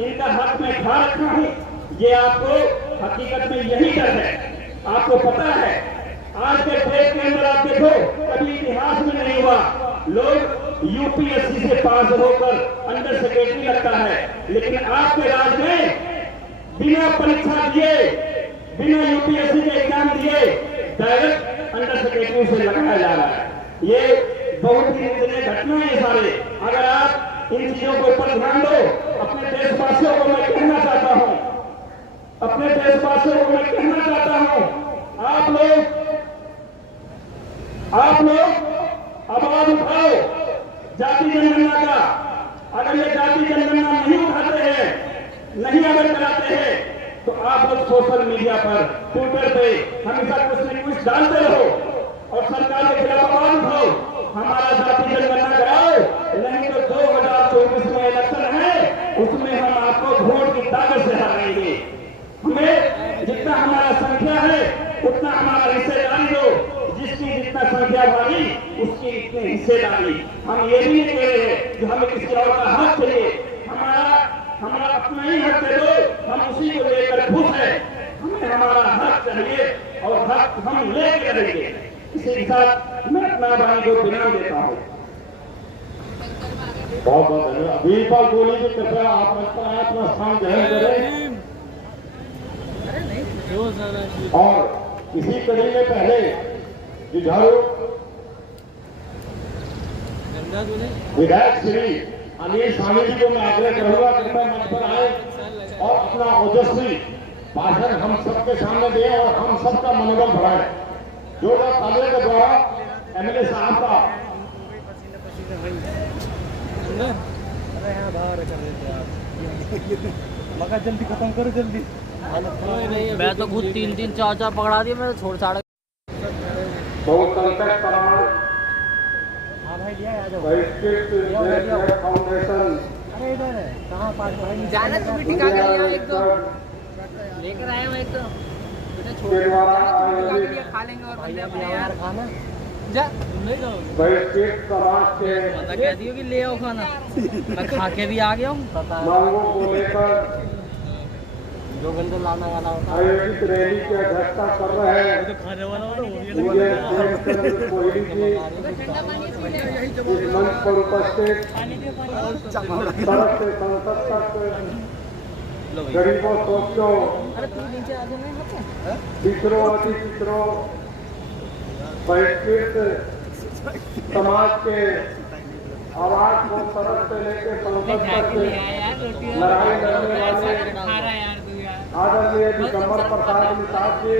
इनका हक में खा रखा हूं? ये आपको हकीकत में यही डर है। आपको पता है आज के देश के अंदर आप देखो, कभी इतिहास में नहीं हुआ, लोग यूपीएससी से पास होकर अंडर सेक्रेटरी लगता है, लेकिन आपके राज्य में बिना परीक्षा दिए, बिना यूपीएससी के एग्जाम दिए डायरेक्ट अंडर सेक्रेटरी से लगाया जा रहा है। ये बहुत ही निंदनीय घटना है सारे। अगर आप इन चीजों के ऊपर ध्यान दो, अपने देशवासियों को मैं कहना चाहता हूं, अपने देशवासियों को मैं कहना चाहता हूं, आप लोग आवाज उठाओ जाति जनगणना का। अगर ये जाति जनगणना नहीं उठाते हैं, नहीं अगर कराते हैं, तो आप लोग सोशल मीडिया पर, ट्विटर पे हमेशा कुछ न कुछ डालते रहो और सरकार के खिलाफ आवाज उठाओ, हमारा जाति जनगणना कराओ, नहीं तो 2024 में इलेक्शन है, उसमें हम आपको वोट की ताकत से हराएंगे। हमें जितना हमारा संख्या है उतना हमारा हिस्सेदारी दो, जिसकी जितना संख्या भारी उसकी इतनी हिस्सेदारी। हम ये भी नहीं कह रहे हैं कि हमें किसी और का हक चाहिए, हमारा अपना ही हक दे दो, हम उसी को लेकर खुश है। हमें हमारा हक चाहिए और हक हम लेके रहेंगे। इसी के साथ मैं अपना भाई को विराम देता हूँ। बहुत बहुत धन्यवाद। वीरपाल कोहली जी, कृपया आप अपना स्थान ग्रहण करें। और इसी कड़ी में पहले जुझारू विधायक श्री अनिल स्वामी जी को मैं आग्रह करूंगा कृपया मंच पर आए और अपना ओजस्वी भाषण हम सबके सामने दें और हम सबका मनोबल बढ़ाएं। जो तालियों के द्वारा एमएलए साहब का मगर जल्दी खत्म करो जल्दी। मैं तो खुद 3-3 4-4 पकड़ा दिए, मैं छोड़ छाड़ बहुसंख्यक समाज फाउंडेशन जाना तो भी ठिका के लिया, एक तो लेकर आया मैं, एक तो बेटा छोड़ के द्वारा ठिका के लिया, खा लेंगे और बंदे अपने यार खाना जा नहीं जाओ। वैश्विक समाज के पता कह दियो कि ले आओ खाना, मैं खा के भी आ गया हूँ। मांगों को लेकर जो बंदे लाना वाला होता आयोजित रैली की अध्यक्षता कर रहे हैं खाने वाला मुझे प्रेमचंद्र कोहली जी इस मंच पर उपस्थित सड़क से संसद तक गरीबों सोचों पिछड़ों अति पिछड़ों बहिष्कृत समाज के आवाज को सड़क से लेकर संसद तक लड़ाई लड़ने वाले आदरणीय दिगंबर प्रसाद निषाद जी,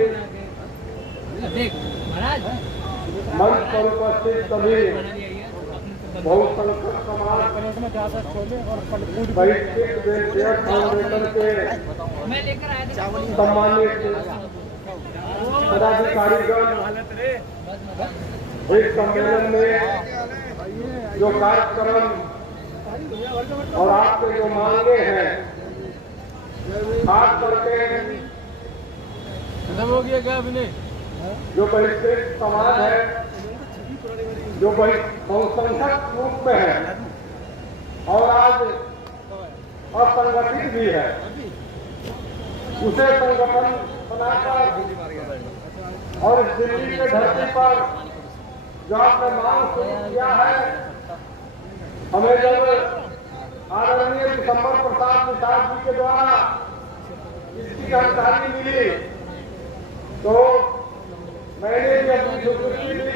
मंच पर उपस्थित सभी बहुसंख्यक समाज बहिष्कृत वेलफेयर फाउंडेशन के सम्मानित पदाधिकारीगण इस सम्मेलन में जो कार्यक्रम और आपके जो मांगे हैं, खास करके खत्म हो गया क्या अभी? जो बहिष्कृत समाज है, जो बहुसंख्यक रूप में है और आज असंगठित भी है, उसे संगठन बनाकर और इस दिल्ली के धरती पर जो आपने मांग शुरू किया है, हमें जब आदरणीय दिगंबर प्रसाद निषाद जी के द्वारा इसकी जानकारी मिली तो मैंने भी अपनी स्वीकृति दी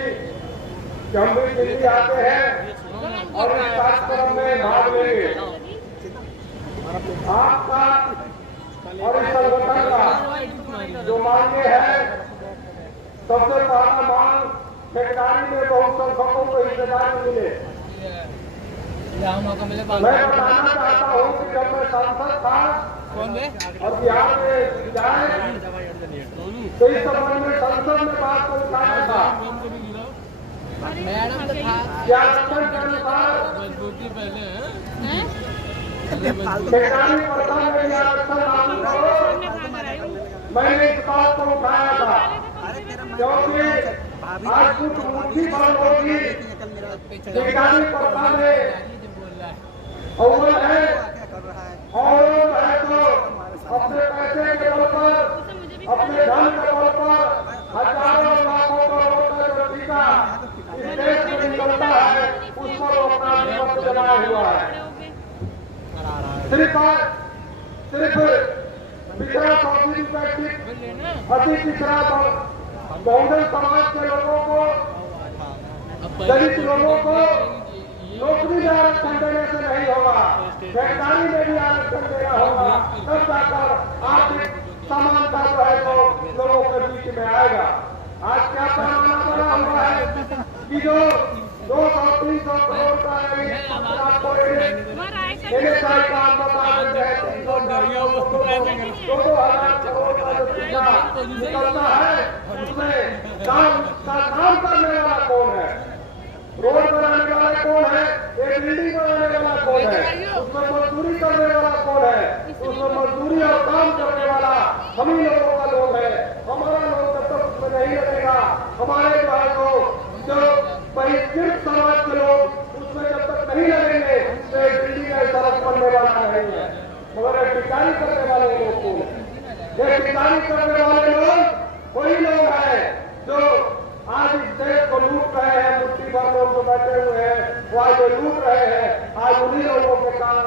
कि हम भी दिल्ली आते हैं और इस कार्यक्रम में भाग लेंगे। आपका और इस संगठन का जो मांगे हैं, सबसे पहला मांग ठेकेदारी में बहुसंख्यकों को हिस्सेदारी मिले। मैं बताना चाहता हूँ कि जब मैं सांसद था और बिहार में विधायक तो इस संबंध में संसद में बात को उठाया था। क्या आरक्षण के अनुसार ठेकेदारी प्रथा में आरक्षण लागू करो, मैंने इस बात को उठाया था क्योंकि आज कुछ मुट्ठी बंद होगी ठेकेदारी प्रथा में अव्वल है और तो अपने पैसे के बल पर, अपने धन के बल पर हजारों लाखों करोड़ का जो टीका इस देश में निकलता है, उस पर अपना विपक्ष बनाया हुआ है। सिर्फ पिछड़ा 100 अति पिछड़ा बहुजन समाज के लोगों को, दलित लोगों को नौकरी में आरक्षण देने से नहीं होगा, ठेकेदारी में भी आरक्षण देना होगा, तब जाकर आर्थिक समानता जो है तो लोगों के बीच में आएगा। आज क्या पैमाना बना हुआ है कि जो 200-300 करोड़ का आपको NHI का आप बता रहे हैं, 2,000 करोड़ का जो टीका निकलता है, उसमें काम करने वाला कौन है? रोड बनाने वाला कौन है? एक बिल्डिंग बनाने वाला कौन है? उसमें मजदूरी करने वाला कौन है? उसमें मजदूरी और काम करने वाला हम ही लोगों का लोग है। हमारा लोग जब तक उसमें नहीं लगेगा, हमारे जो बहिष्कृत समाज के लोग उसमें जब तक नहीं लगेंगे तो एक बिल्डिंग का सड़क बनने वाला नहीं है। मगर एक टिकारी करने वाले लोग कौन है? ये टिकारी करने वाले लोग वही लोग हैं जो आज इस देश को लूट रहे हैं। मुट्ठी भर लोग जो बैठे हुए हैं वो आज लूट रहे हैं। आज उन्हीं लोगों के कारण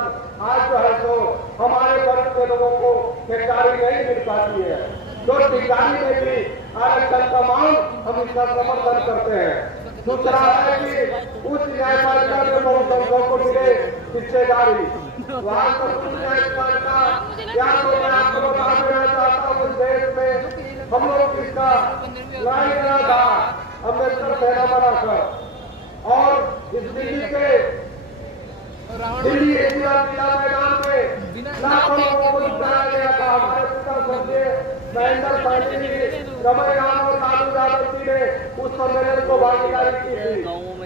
आज जो है तो हमारे वर्ग के लोगों को ठेकेदारी नहीं मिल पाती है। तो ठेकेदारी में भी आरक्षण का मांग हम इसका समर्थन करते हैं। दूसरा है कि उच्च न्यायपालिका में बहुसंख्यकों को मिले हिस्सेदारी। वहाँ पर उच्च न्यायपालिका या तो मैं आपको बता देना चाहता हूँ, इस देश में हम लोग इसका लड़ाई लड़ा था अम्बेडकर सेना बनाकर, और इस दिल्ली एशिया जिला मैदान में लाखों लोगों को जिताया गया था। हमारे पिता स्वर्गीय महेंद्र साहनी जी, रमैयान और लालू यादव जी ने उस सम्मेलन को भागीदारी की थी।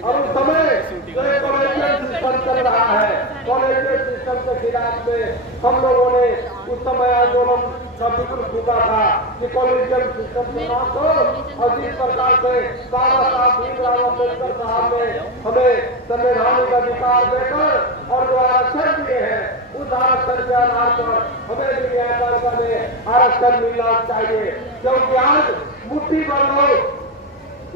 और उस समय जो कॉलेजियम सिस्टम चल रहा है, कॉलेजियम सिस्टम के खिलाफ में हम लोगों ने उस समय आंदोलन का बिल्कुल फूका था कि कॉलेजियम सिस्टम समाप्त हो। और जिस प्रकार से बाबा साहब भीमराव अम्बेडकर साहब ने हमें संवैधानिक अधिकार देकर और जो आरक्षण दिए हैं, उस आरक्षण के आधार पर हमें भी न्यायपालिका में आरक्षण मिलना चाहिए। क्योंकि आज मुट्ठी भर लोग,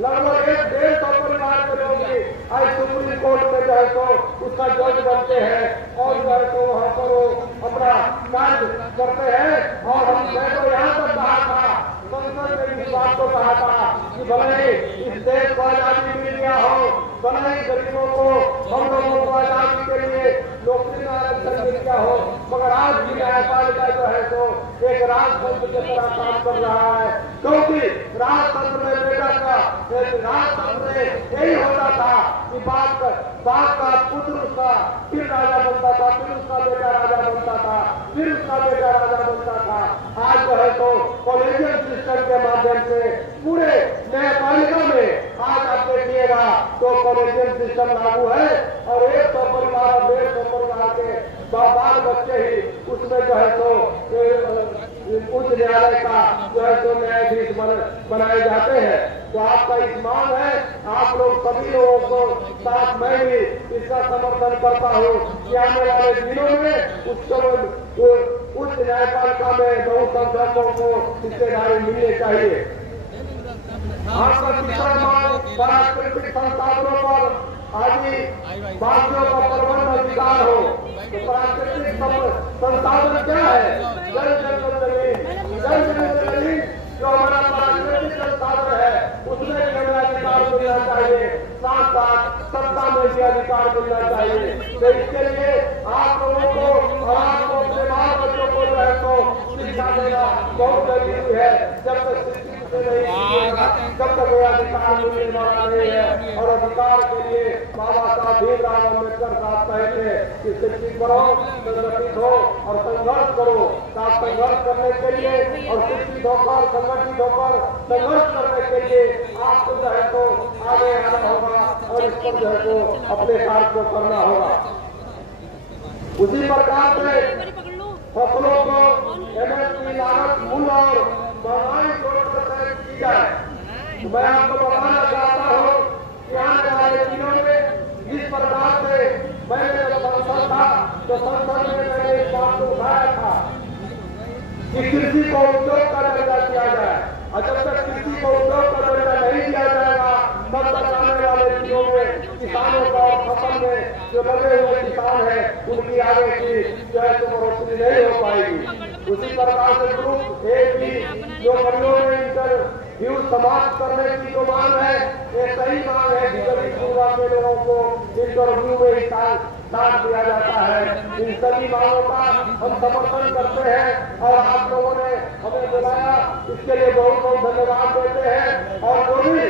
लगभग 150 परिवार के लोग भी आज सुप्रीम कोर्ट में जो है तो उसका जज बनते हैं और जो है तो वहाँ पर वो अपना कार्य करते हैं। और मैं तो यहाँ तक कहा था, संसद में इस बात को कहा था कि भले इस देश को आजादी मिल गया हो, भले ही गरीबों को, हम लोगों को आजादी के लिए नौकरी में आरक्षण मिल गया हो, मगर आज भी न्यायपालिका जो है तो एक राजतंत्र की तरह काम कर रहा है। क्योंकि राजतंत्र में बेटा का राजतंत्र में यही होता था कि बाप का पुत्र उसका फिर राजा बनता था, फिर उसका बेटा राजा बनता था, फिर उसका बेटा राजा बनता था। आज जो है तो कॉलेजियम सिस्टम के माध्यम से पूरे न्यायपालिका में आज आप देखिएगा तो कॉलेजियम सिस्टम लागू है और 100 परिवार 150 परिवार के बाल बच्चे ही उसमें जो है तो उच्च न्यायालय का जो है तो न्यायाधीश बनाए जाते हैं। तो आपका इस मांग है, आप लोग सभी लोगों को साथ मैं भी इसका समर्थन करता हूँ कि आने वाले दिनों में उच्च न्यायपालिका में बहुसंख्यकों को हिस्सेदारी मिलनी चाहिए। आपका तीसरा मांग प्राकृतिक संसाधनों पर आदिवासियों का प्रबंध अधिकार हो। तो प्राकृतिक संसाधन क्या है? जल जंगल जमीन जो हमारा प्राकृतिक संसाधन है उसमें भी हमें अधिकार मिलना चाहिए, साथ साथ सत्ता में भी अधिकार मिलना चाहिए। तो इसके लिए आप लोगों को और आपको अपने बाल बच्चों को जो है तो शिक्षा देना बहुत जरूरी है। जब तक शिक्षित नहीं सीखेगा जब तक वो अधिकार मिलने वाला नहीं है। और अधिकार के लिए बाबा साहब भीमराव अम्बेडकर साहब कहते कि शिक्षित बनो, संगठित हो और संघर्ष करो। आप संघर्ष करने के लिए और शिक्षित होकर संगठित होकर संघर्ष करने के लिए आपको जो है तो आगे आना होगा और इस पर जो है तो अपने कार्य को करना होगा। उसी प्रकार से फसलों को MSP लागत मूल्य और महंगाई जोड़ कर की जाए। मैं आपको बताना चाहता हूँ कि आने वाले दिनों में जिस प्रकार से मैंने जब संसद था तो संसद में मैंने इस बात को उठाया था कि कृषि को उद्योग का दर्जा दिया जाए। और जब तक कृषि को उद्योग का दर्जा नहीं दिया जाएगा तब तक आने वाले दिनों में किसानों का फसल में जो लगे हुए किसान हैं उनकी आगे की जो है तो बढ़ोतरी नहीं हो पाएगी। उसी प्रकार से ग्रुप ए भी जो बच्चों में इंटरव्यू समाप्त करने की जो मांग है, ये सही मांग है कि गरीब युवा के लोगों को इंटरव्यू में ही साथ दिया जाता है। इन सभी मांगों का हम समर्थन करते हैं और आप लोगों ने हमें बुलाया, इसके लिए बहुत बहुत धन्यवाद देते हैं। और जो भी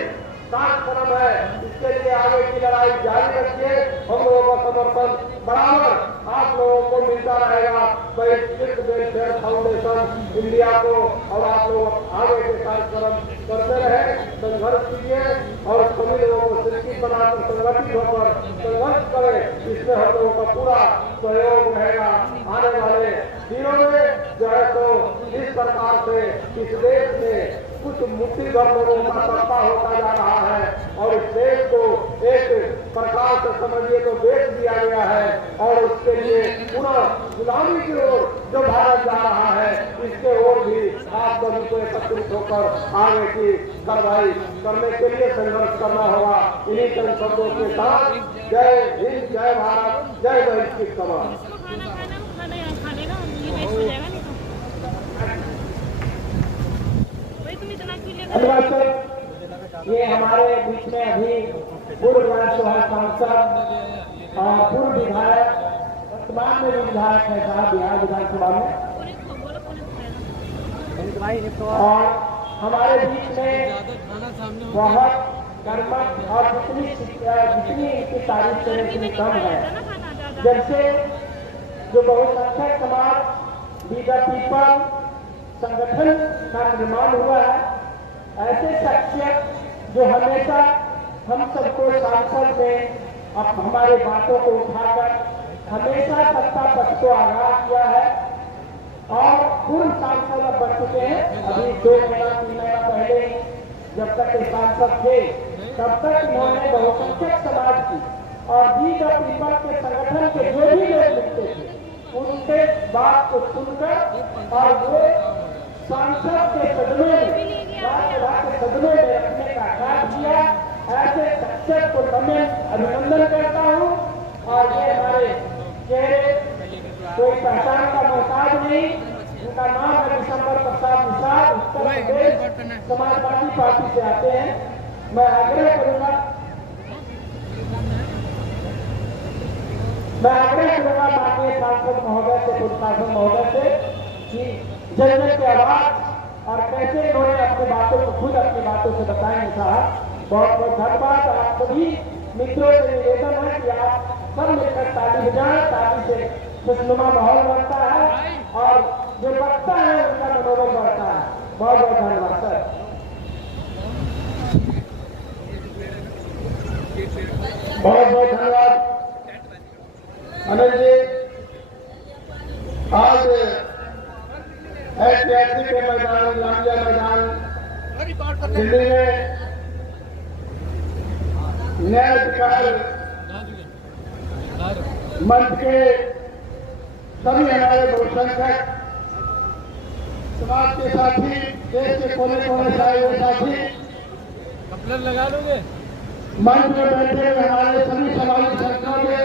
कार्यक्रम है इसके लिए आगे की लड़ाई जारी रखिए। हम लोगों का समर्थन बराबर आप लोगों को मिलता रहेगा। वेलफेयर फाउंडेशन इंडिया को और आप लोग आगे के कार्यक्रम करते रहे, संघर्ष कीजिए और सभी लोगों को शिक्षित बनाकर संगठित होकर संघर्ष करें। इसमें हम लोगों का पूरा सहयोग रहेगा। आने वाले दिनों में जो है तो इस प्रकार से इस देश में कुछ मुट्ठी भर लोगों का सत्ता होता जा रहा है और इस देश को एक प्रकार से समझिए तो बेच दिया गया है और उसके लिए पुनः गुलामी की ओर जो भारत जा रहा है इसके ओर भी आप सभी को एकत्रित होकर आगे की कार्रवाई करने के लिए संघर्ष करना होगा। इन्हीं चंद शब्दों के साथ जय हिंद, जय भारत, जय वैश्विक समाज। तुम इतना क्यों लेकर ये हमारे बीच में अभी पूर्व विधानसभा सांसद और पूर्व विधायक, वर्तमान में भी विधायक है साहब बिहार विधानसभा में, और हमारे बीच में बहुत कर्मठ और जितनी इनकी तारीफ करें उतनी कम है। जैसे जो बहुसंख्यक समाज बी द पीपल संगठन का निर्माण हुआ है, ऐसे शख्सियत जो हमेशा हम सबको सांसद में अब हमारे बातों को उठाकर हमेशा सत्ता पक्ष को आगाह किया है, और पूर्व सांसद अब बन चुके हैं। अभी 2 महीना 3 महीना पहले जब तक ये सांसद थे तब तक इन्होंने बहुसंख्यक समाज की और बी द पीपल के संगठन के जो भी लोग लिखते थे उनके बात को सुनकर और वो सांसद के सदनों में राज्यसभा के सदनों में रखने का कार्य किया। ऐसे शख्सियत को मैं अभिनंदन करता हूँ, और ये हमारे चेहरे कोई पहचान का मोहताज नहीं। उनका नाम है दिसंबर प्रसाद निषाद, उत्तर प्रदेश समाजवादी पार्टी से आते हैं। मैं आग्रह करूंगा माननीय सांसद महोदय से, पूर्व सांसद महोदय से कि जन जन की आवाज और कैसे इन्होंने अपनी बातों को खुद अपनी बातों से बताएंगे साहब। बहुत बहुत धन्यवाद। आप सभी मित्रों से निवेदन है कि आप सब मिलकर ताली बजाएं, ताली से खुशनुमा माहौल बनता है और जो बचता है उनका मनोबल बढ़ता है। बहुत बहुत धन्यवाद सर। बहुत बहुत धन्यवाद अनिल जी। आज ऐतिहासिक के मैदान, लामिया मैदान दिल्ली में न्याय अधिकार मंच के सभी हमारे बहुसंख्यक समाज के साथी, देश के कोने कोने से आए हुए साथी लगा लोगे, मंच में बैठे हुए हमारे सभी सामाजिक संगठनों के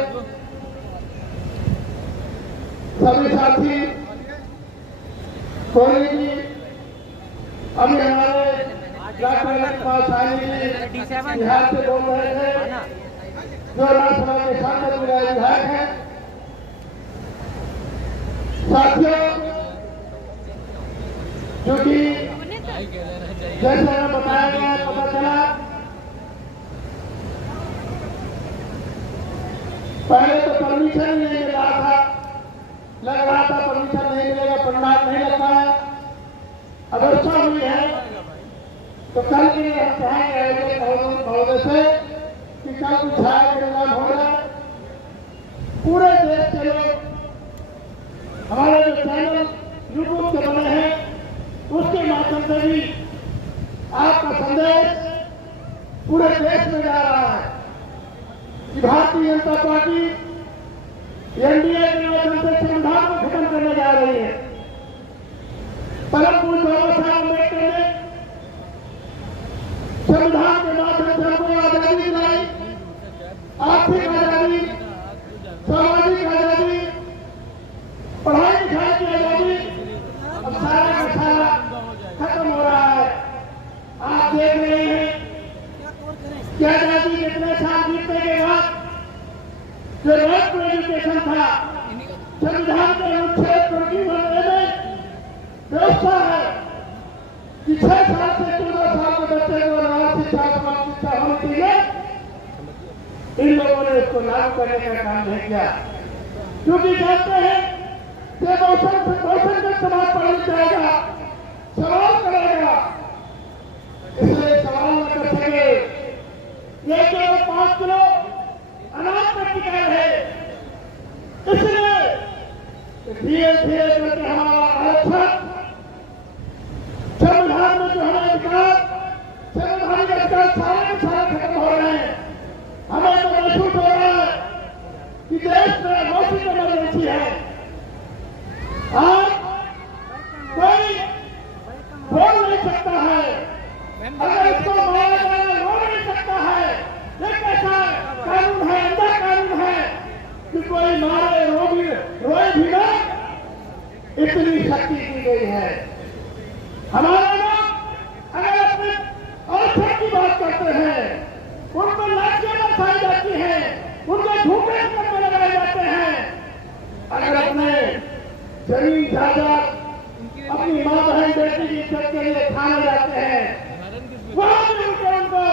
सभी साथी, कोहली जी, अभी हमारे डॉक्टर कुमार साहनी जी बिहार से बोल रहे थे, जो राज्यसभा के सांसद विधायक हैं। साथियों, क्योंकि जैसे हमें बताया गया, पता चला पहले तो परमिशन नहीं मिल रहा था, लग रहा था परमिशन नहीं मिलेगा, पंडाल नहीं लगता है। अवस्था हुई है तो कल के लिए हम चाहेंगे महोदय से कि कल कुछ आए प्रोग्राम होगा, पूरे देश के लोग, हमारे जो चैनल यूट्यूब के बने हैं उसके माध्यम से भी आपका संदेश पूरे देश में जा रहा है कि भारतीय जनता पार्टी एनडीए के माध्यम से संविधान को खत्म करने जा रही है। परम पूज्य बाबा साहब अम्बेडकर ने संविधान के माध्यम से हमको आजादी दिलाई, आर्थिक आजादी, सामाजिक आजादी, पढ़ाई लिखाई की आजादी। अब सारा का सारा खत्म हो रहा है। आप देख रहे हैं कि आजादी के इतने साल बीतने के बाद जो राइट टू एजुकेशन था, संविधान के अनुच्छेद 21A में व्यवस्था है कि 6 साल से 14 साल के बच्चे को राष्ट्रीय शिक्षा समाज शिक्षा होनी चाहिए। इन लोगों ने उसको लागू करने का काम नहीं किया, क्योंकि जानते हैं कि बहुसंख्यक समाज पढ़ना चाहेगा, सवाल करेगा, इसलिए सवाल न कर सके। ये केवल 5 किलो अनाज का टिका है, इसलिए धीरे धीरे करके हमारा आरक्षण, संविधान में जो हमें अधिकार, संवैधानिक अधिकार सारे के सारे खत्म हो रहे हैं। हमें तो महसूस हो रहा है कि देश में मौसमी इमरजेंसी है। आज कोई बोल नहीं सकता है, अगर इसको मारा जाए रो नहीं सकता है। ये कैसा कानून है, अंधा कानून है कि कोई मारे रोए भी ना, इतनी शक्ति दी गई है। हमारा लोग अगर अपने आरक्षण की बात कर उनके झूठे में लगाए जाते हैं। अगर अपने जमीन जायदाद अपनी माँ बहन बेटी की इज्जत के लिए खाने जाते हैं, वहां भी उनको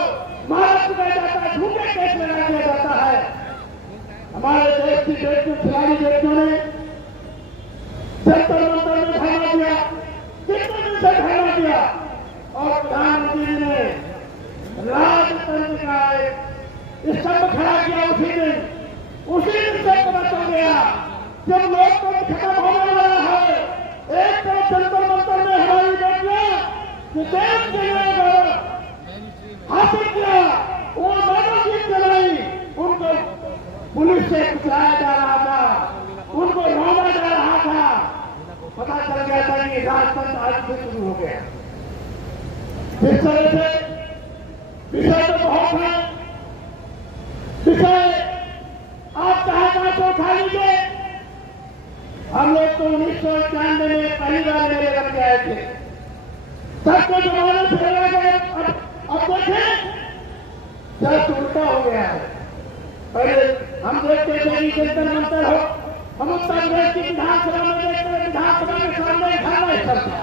मारा चुकाया जाता है, झूठे केस लगा दिया जाता है। हमारे देश की बेटियों खिलाड़ी बेटियों ने जंतर मंतर में धरना दिया, कितने दिन से धरना दिया, और प्रधानमंत्री ने राजतंत्र का एक स्तंभ खड़ा किया। उसी दिन से पता चल गया जब लोकतंत्र खत्म होने वाला है। एक तरफ जंतर मंतर में हमारी बेटियां जो देश के लिए हासिल किया, वो मैडल जीत दिलाई, उनको पुलिस से कुचलाया जा रहा था, उनको रोना जा रहा था। पता चल गया था कि राजतंत्र आज से शुरू हो गया। इस तरह से विषय तो बहुत है, विषय आप चाहे तो उठा लीजिए। हम लोग तो 1991 में पहली बार मेले करके आए थे, तब के जमाने से अब देखें जस्ट उल्टा हो गया है। पहले हम देखते थे कि जंतर मंतर हो, हम उत्तर प्रदेश की विधानसभा में देखते हैं, विधानसभा के सामने धरना स्थल था।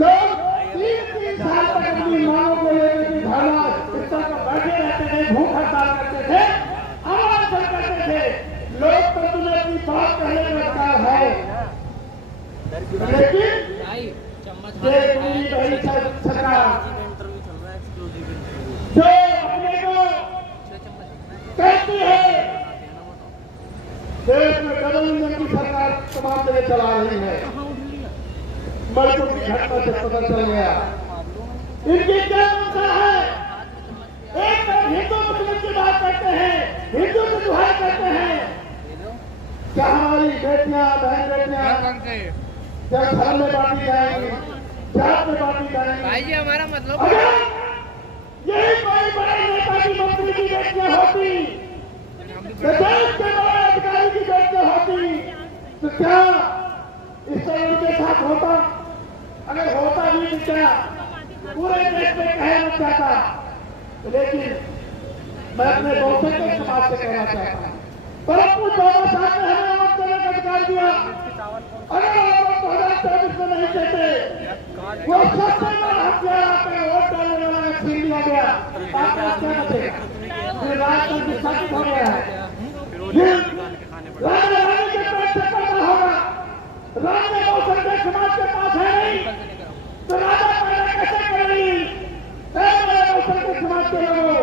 लोग 3-3 साल तक अपनी मांगों को लेकर के धरना स्थल पर बैठे रहते थे, भूख हड़ताल करते थे, आवाज करते थे। लोकतंत्र में अपनी बात कहने का अधिकार है, लेकिन सरकार जो अपने को कहती है देश में डबल इंजन की सरकार तमाम जगह चला रही है। मणिपुर की घटना से पता चल गया इनकी क्या मंशा है। एक तरफ हिंदू मुस्लिम की बात करते हैं, हिंदू की दुहाई करते हैं, क्या हमारी बेटियां बहन बेटियां क्या धर्म में बांटी जाएंगी, जात में बांटी जाएंगी। भाई जी हमारा मतलब यही कोई बड़े नेता की मंत्री की बेटियां होती, देश के बड़े अधिकारी की बेटियां होती, तो क्या इस तरह उनके साथ होता? अगर होता भी तो क्या पूरे देश में कहना चाहता। लेकिन मैं अपने बहुसंख्यक समाज से कहना चाहता हूँ, परंतु बाबा साहब ने हमें वोट देने का अधिकार दिया। अगर आप 2024 में नहीं देते, वो सबसे बड़ा हथियार आते वोट डालने वाला छीन लिया गया, आप क्या बचेगा? फिर राजतंत्र स्थापित हो गया है, राजा रानी के पेट से पैदा होगा। राजा बहुसंख्यक समाज के पास है नहीं, तो राजा पैदा कैसे करेंगी? बहुसंख्यक समाज के लोगों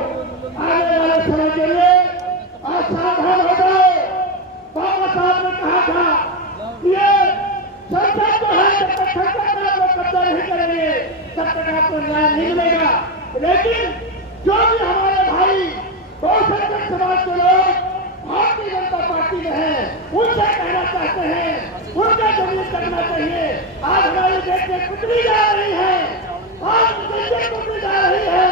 आने वाले समय के लिए आज सावधान हो जाओ। बाबा साहब ने कहा था ये संसद जो है जब तक संसद में आप लोग कब्जा नहीं करेंगे तब तक आपको न्याय नहीं मिलेगा। लेकिन जो भी हमारे भाई बहुसंख्यक समाज के लोग भारतीय जनता पार्टी में हैं, उनसे कहना चाहते हैं उनका जमीन करना चाहिए। आज हमारी देश में कुचली जा रही है, आज देश कुचली जा रही है।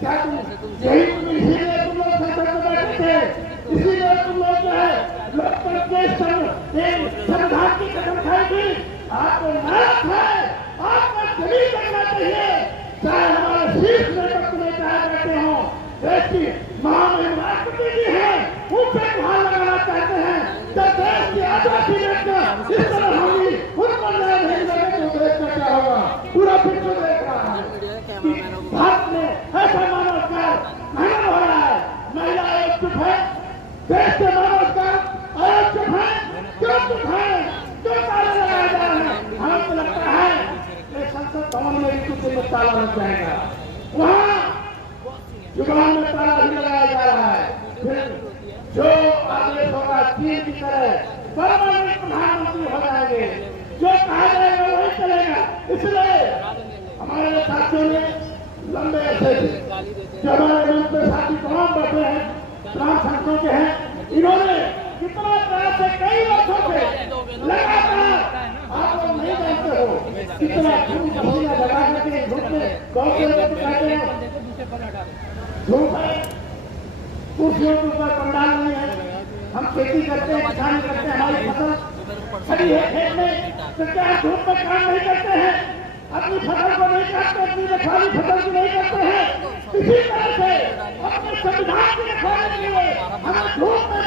क्या तुम यही इसीलिए तुम लोग संसद में बैठे थे, इसीलिए तुम लोग जो है लोकतंत्र के संविधान की कदम उठाएगी। आपको नाराज है, आपको जमीन करना चाहिए, चाहे हमारे शीर्ष नेता तुम्हें चाहे बैठे हो। देश की महामहिम राष्ट्रपति जी है, उनसे गुहार लगाना चाहते हैं जब देश की आदिवासी बेटियां इस तरह होगी, उनको न्याय नहीं मिलेगा तो देश में क्या होगा? पूरा विश्व देख रहा है कि भारत में ऐसा मानव अधिकार महंगा हो रहा है। महिला आयोग चुप है, देश के मानव अधिकार आयोग चुप है, क्यों चुप है? क्यों ताला लगाया जा रहा है? हमें तो लगता है कि संसद भवन में भी कुछ दिन में ताला लग जाएगा, वहाँ जुबान में ताला भी लगाया जा रहा है। फिर जो आदेश होगा चीन की तरह परमानेंट प्रधानमंत्री हो जाएंगे, जो कहा जाएगा वही चलेगा। इसलिए हमारे साथियों ने लंबे ऐसे जो हमारे मंच में साथी तमाम बैठे हैं, तमाम संस्थों के हैं, इन्होंने कितना प्रयास है कई वर्षों से लगातार, आप लोग नहीं जानते हो कितना खून पसीना लगा करके धूप में बहुत से लोग कहते हैं धूप है, कुर्सियों के ऊपर पंडाल नहीं है, हम खेती करते हैं, किसान करते हैं, हमारी फसल खड़ी है खेत में, तो क्या धूप में काम नहीं करते हैं? अपनी फसल को नहीं काटते, अपनी रखवाली फसल की नहीं करते हैं। इसी तरह से अपने संविधान की रखवाली के लिए हमें धूप में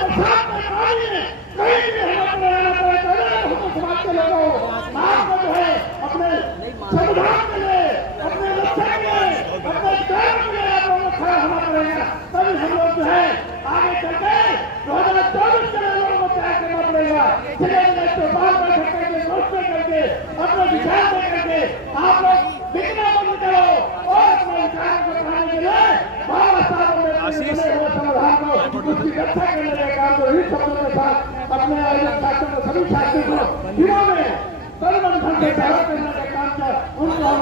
बार बार करके सोचते करके अपने विचार में करके आप लोग बिकना बंद करो और अपने विचार को बढ़ाने के लिए बाबा साहब अम्बेडकर संविधान को उसकी रक्षा करने का काम को इस शब्दों के साथ अपने आयोजक छात्रों को सभी छात्रों को दिनों में सर्वमंथन से सहयोग करने का काम किया उनको हम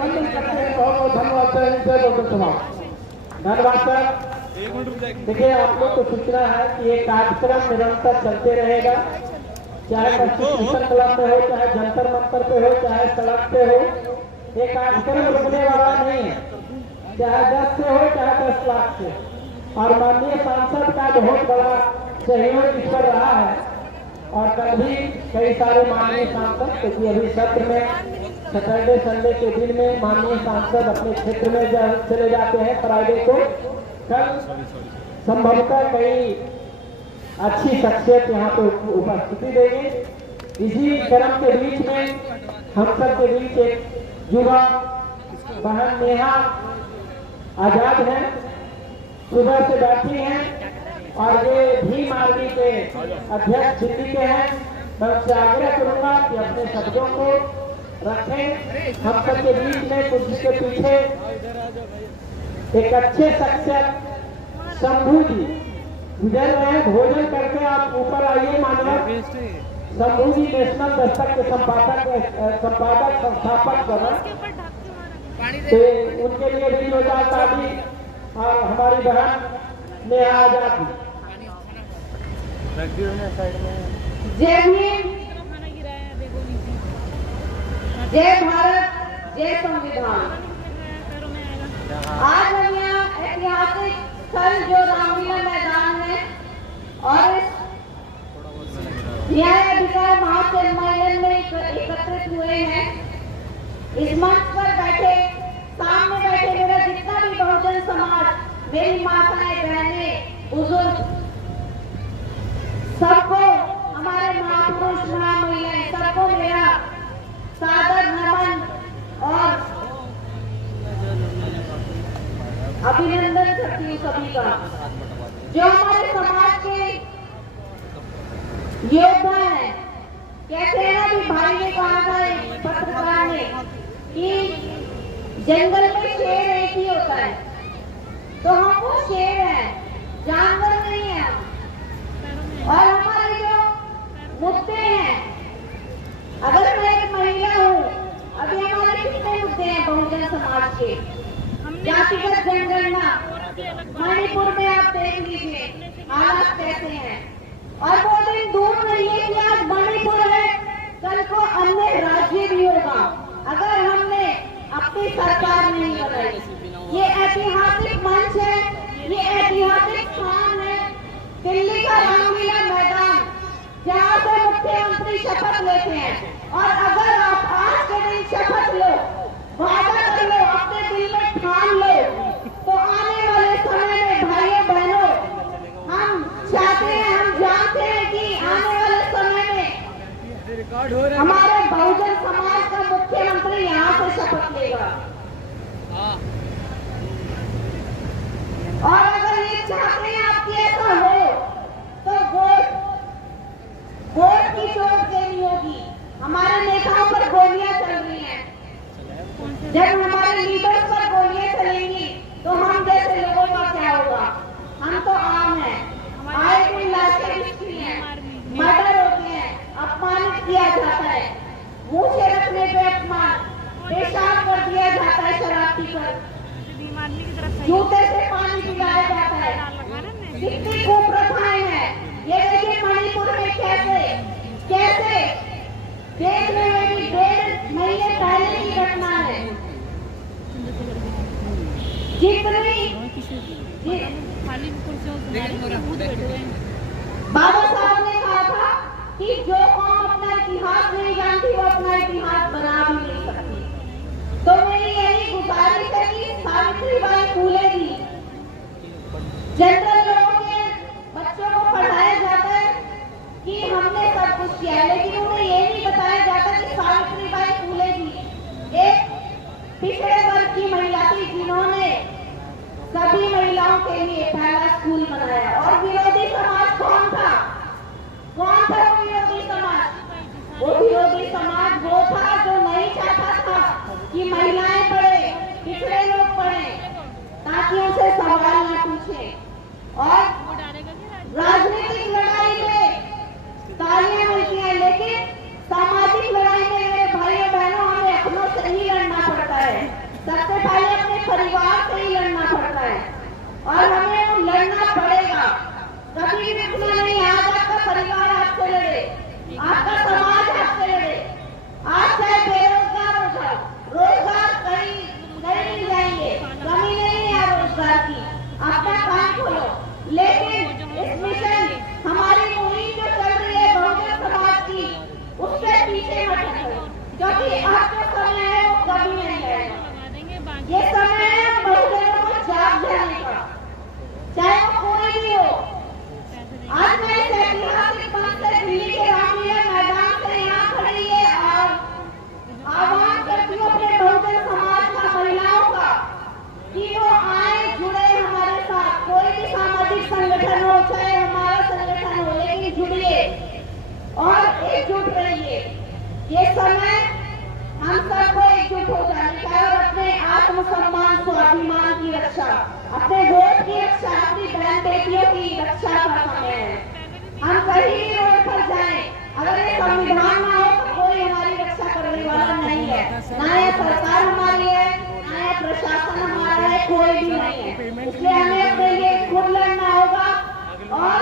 बंधन करते हैं। बहुत बहुत धन्यवाद धन्यवाद सर। देखिए आप लोग को सूचना है कि ये कार्यक्रम निरंतर चलते रहेगा, चाहे कॉन्स्टिट्यूशन क्लब में हो, चाहे जंतर मंतर पे हो, चाहे सड़क पे हो। ये कार्यक्रम रुकने वाला नहीं है, चाहे 10 से हो चाहे 10 लाख से। और माननीय सांसद का बहुत बड़ा सहयोग इस पर रहा है और कल भी कई सारे माननीय सांसद, क्योंकि अभी सत्र में सैटरडे संडे के दिन में माननीय सांसद अपने क्षेत्र में चले जाते हैं फ्राइडे को। कल संभवतः कई अच्छी शख्सियत यहाँ पे उपस्थिति देंगे। इसी क्रम के बीच में हम सब के बीच एक युवा बहन नेहा आजाद है, सुबह से बैठी हैं और ये भीम आर्मी के अध्यक्ष दिल्ली के हैं। मैं उनसे आग्रह करूंगा कि अपने शब्दों को रखें। हम सब के बीच में कुर्सी के पीछे एक अच्छे शख्सियत शंभू जी गुजर रहे हैं। भोजन करके आप ऊपर आइए। माननीय शंभू जी नेशनल दस्तक के संपादक संस्थापक बना, तो उनके लिए भी जोरदार ताली। और हमारी बहन नेहा आजाद जय भीम, जय भारत, जय संविधान। आज हम यहाँ ऐतिहासिक स्थल जो रामलीला मैदान है और इस न्याय अधिकार महासम्मेलन में एकत्रित हुए हैं। इस मंच पर बैठे, सामने बैठे मेरा जितना भी बहुजन समाज, मेरी माताएं, बहनें, बुजुर्ग, सबको, हमारे महापुरुष महामहिलाएं, सबको मेरा सादर नमन और अभिनंदन करती हूँ सभी का। जो हमारे समाज के योद्धा है, कहते हैं ना कि भाई ने कहा था एक पत्रकार ने कि जंगल में शेर एक ही होता है, तो हम वो शेर हैं, जानवर नहीं है। और हमारे जो मुद्दे हैं, अगर मैं एक महिला हूँ, अभी हमारे कितने मुद्दे हैं बहुजन समाज के? जातिगत जनगणना मणिपुर में आप देख लीजिए हालात कैसे हैं। और वो दिन दूर नहीं है कि आज मणिपुर है, कल को अन्य राज्य भी होगा अगर हमने अपनी सरकार नहीं बनाई। ये ऐतिहासिक मंच है, ये ऐतिहासिक स्थान है, दिल्ली का रामलीला मैदान, जहाँ से मुख्यमंत्री शपथ लेते हैं। और अगर आप आज के दिन शपथ लो, वादा कर लो, अपने दिल में ठान लो, तो आने वाले समय में भाइयों बहनों, हम चाहते हैं, हम जानते हैं कि आने वाले समय में हमारे बहुजन समाज का मुख्यमंत्री यहाँ से शपथ लेगा। और अगर ये चाहते हैं आपकी ऐसा हो, तो वोट की चोट देनी होगी। हमारे नेताओं पर गोलियां चल रही हैं, जब हमारे लीडर्स पर गोलियां चलेंगी तो हम जैसे लोगों का क्या होगा? हम तो आम हैं, आए दिन लाशें बिछती हैं, मर्डर होते हैं, अपमानित किया जाता है, मुंह से रखने पे अपमान, पेशाब कर दिया जाता है शराब पीकर, जूते से पानी पिलाया जाता है। कितनी कुप्रथाएं हैं। ये देखिए मणिपुर में कैसे देखने में भी 1.5 महीने पहले की घटना है। बाबा साहब ने कहा था कि जो कौम अपना इतिहास नहीं जानती वो अपना इतिहास बना भी नहीं सकती। तो मेरी यही गुजारिश है कि सावित्रीबाई फुले जी, जनरल लोगों के बच्चों को पढ़ाया जाता है कि हमने सब कुछ किया है, लेकिन उन्हें ये नहीं बताया जाता कि सावित्रीबाई फुले जी एक पिछड़े वर्ग की महिला थी, जिन्होंने सभी महिलाओं के लिए पहला स्कूल बनाया। और विरोधी समाज कौन था? और वो डालेगा क्या? राजनीतिक लड़ाई में तालियां मिलती हैं, लेकिन सामाजिक लड़ाई में मेरे भाइयों बहनों हमें अपनों से ही लड़ना पड़ता है। सबसे पहले अपने परिवार से ही लड़ना पड़ता है और हमें लड़ना पड़ेगा। कभी भी रुकना नहीं। आज आपका परिवार आपसे लड़े, आपका समाज आपसे लड़े, आप चाहे बेरोजगार हो जाओ, रोजगार कहीं मिल जाएंगे, कमी नहीं है रोजगार की, अपना काम खोलो। लेकिन इस मिशन हमारी मुहिम जो चल रही है बहुजन समाज की, उससे पीछे मत हटो, क्योंकि आज जो समय है वो कभी नहीं आएगा। ये समय है बहुजनों को जाग जाने का, चाहे वो कोई भी हो। आज मैं इस ऐतिहासिक मंच से दिल्ली के रामलीला मैदान से यहाँ खड़ी है और आह्वान करती हूँ अपने बहुजन समाज का, महिलाओं का, कि वो आए, जुड़े हमारे साथ। कोई भी सामाजिक संगठन हो, चाहे हमारा संगठन हो, लेकिन जुड़िए और एकजुट रहिए। ये समय हम सबको एकजुट हो जाने का और अपने आत्मसम्मान स्वाभिमान की रक्षा, अपने वोट की रक्षा, अपनी बहन बेटियों की रक्षा का समय है। हम कहीं भी रोड पर जाएं, अगर ये संविधान ना हो तो कोई हमारी रक्षा करने वाला नहीं है। ना ये सरकार हमारी है, ना ये प्रशासन हमारा है, कोई भी नहीं है। इसलिए हमें अपने लिए खुद लड़ना होगा और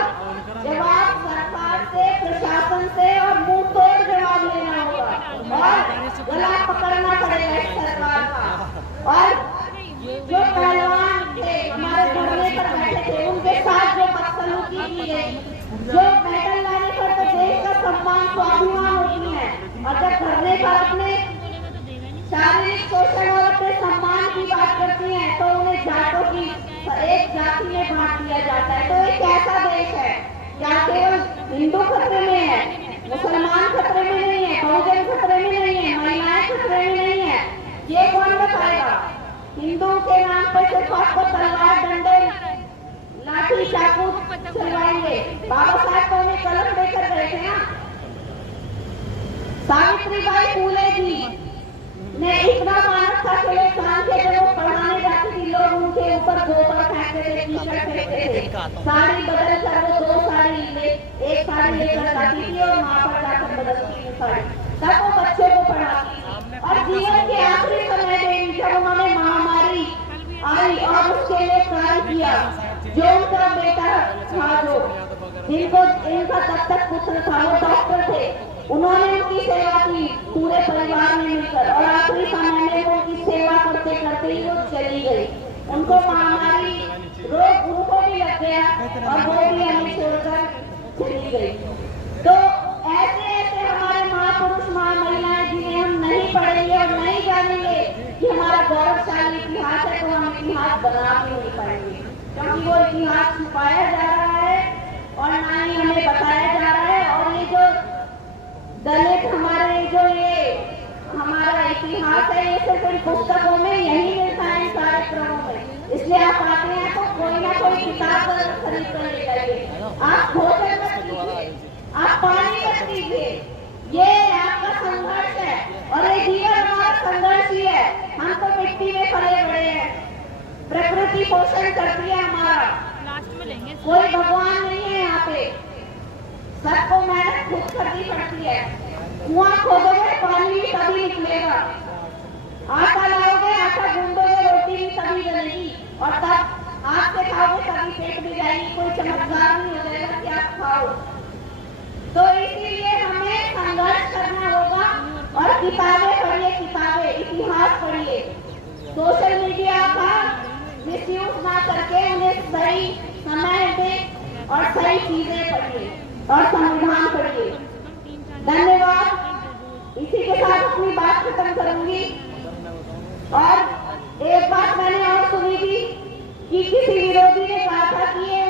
जवाब सरकार से, प्रशासन से और मुंह तोड़ जवाब लेना होगा और गला पकड़ना पड़ेगा इस सरकार का। और जो पहलवान थे हमारे धरने पर बैठे थे, उनके साथ जो बदसलूकी की गई, जो मेडल लाने पर तो देश का सम्मान स्वाभिमान होती है, और जब धरने पर अपने शारीरिक शोषण और अपने सम्मान की बात करती हैं तो उन्हें जातों की एक जाति में बांट दिया जाता है। तो ये कैसा देश है? क्या केवल हिंदू खतरे में है, मुसलमान खतरे में नहीं है, बहुजन खतरे में नहीं है, महिलाएं खतरे में नहीं है? ये कौन बताएगा? हिंदू के नाम पर सिर्फ आपको तलवार, डंडे, लाठी, चाकू चलवाएंगे। बाबा साहब को उन्हें कलम देकर गए थे ना। सावित्रीबाई फूले जी ने इतना मानस था कि वे काम के जब वो पढ़ाने जाती थी, लोग उनके ऊपर गोबर फेंकते थे, टी-शर्ट फेंकते थे। साड़ी बदल कर वो दो साड़ी एक साड़ी लेकर जाती थी और वहाँ पर जाकर बदलती थी साड़ी, तब वो बच्चे को पढ़ाती थी। और जीवन के आखिरी समय में जब उन्होंने महामारी आई और उसके लिए कार्य किया, जो उनका बेटा था, जो जिनको इनका दत्तक पुत्र था, वो डॉक्टर थे, उन्होंने उनकी सेवा की पूरे परिवार ने मिलकर, और आखिरी समय में वो उनकी सेवा करते करते ही वो चली गई। उनको महामारी रोग उनको भी लग गया और वो भी हमें छोड़कर चली गई। तो ऐसे ऐसे हमारे महापुरुष, महामहिलाएं जिन्हें हम नहीं पढ़ेंगे और नहीं जानेंगे कि हमारा गौरवशाली इतिहास है, तो हम इतिहास बना भी नहीं पाएंगे, क्योंकि वो इतिहास छुपाया जा रहा है और ना ही हमें बताया जा रहा है। और ये जो दलित हमारे जो ये हमारा इतिहास है, ये सिर्फ इन पुस्तकों में यही मिलता है, इन कार्यक्रमों में। इसलिए आप आते हैं तो कोई ना कोई किताब खरीद कर ले जाइए। आप भोजन मत कीजिए, आप पानी मत पीजिए। ये आपका संघर्ष है और ये जीवन हमारा संघर्ष ही है। हम तो मिट्टी में पले बड़े हैं, प्रकृति पोषण करती है हमारा, कोई भगवान नहीं है यहाँ पे। सबको मेहनत खुद करनी पड़ती है। कुआं खोदोगे पानी भी तभी निकलेगा, आटा लाओगे, आटा गूंदोगे, रोटी भी तभी बनेगी, और तब आप से खाओगे तभी पेट भी जाएगी। कोई चमत्कार नहीं हो जाएगा कि आप खाओ। तो इसीलिए हमें संघर्ष करना होगा और किताबें पढ़िए, किताबें, इतिहास पढ़िए। सोशल मीडिया का मिसयूज ना करके उन्हें सही समय दें और सही चीजें पढ़िए और संविधान पढ़िए। धन्यवाद। इसी के साथ अपनी बात खत्म करूंगी। और एक बात मैंने और सुनी थी कि किसी विरोधी ने कहा था कि ये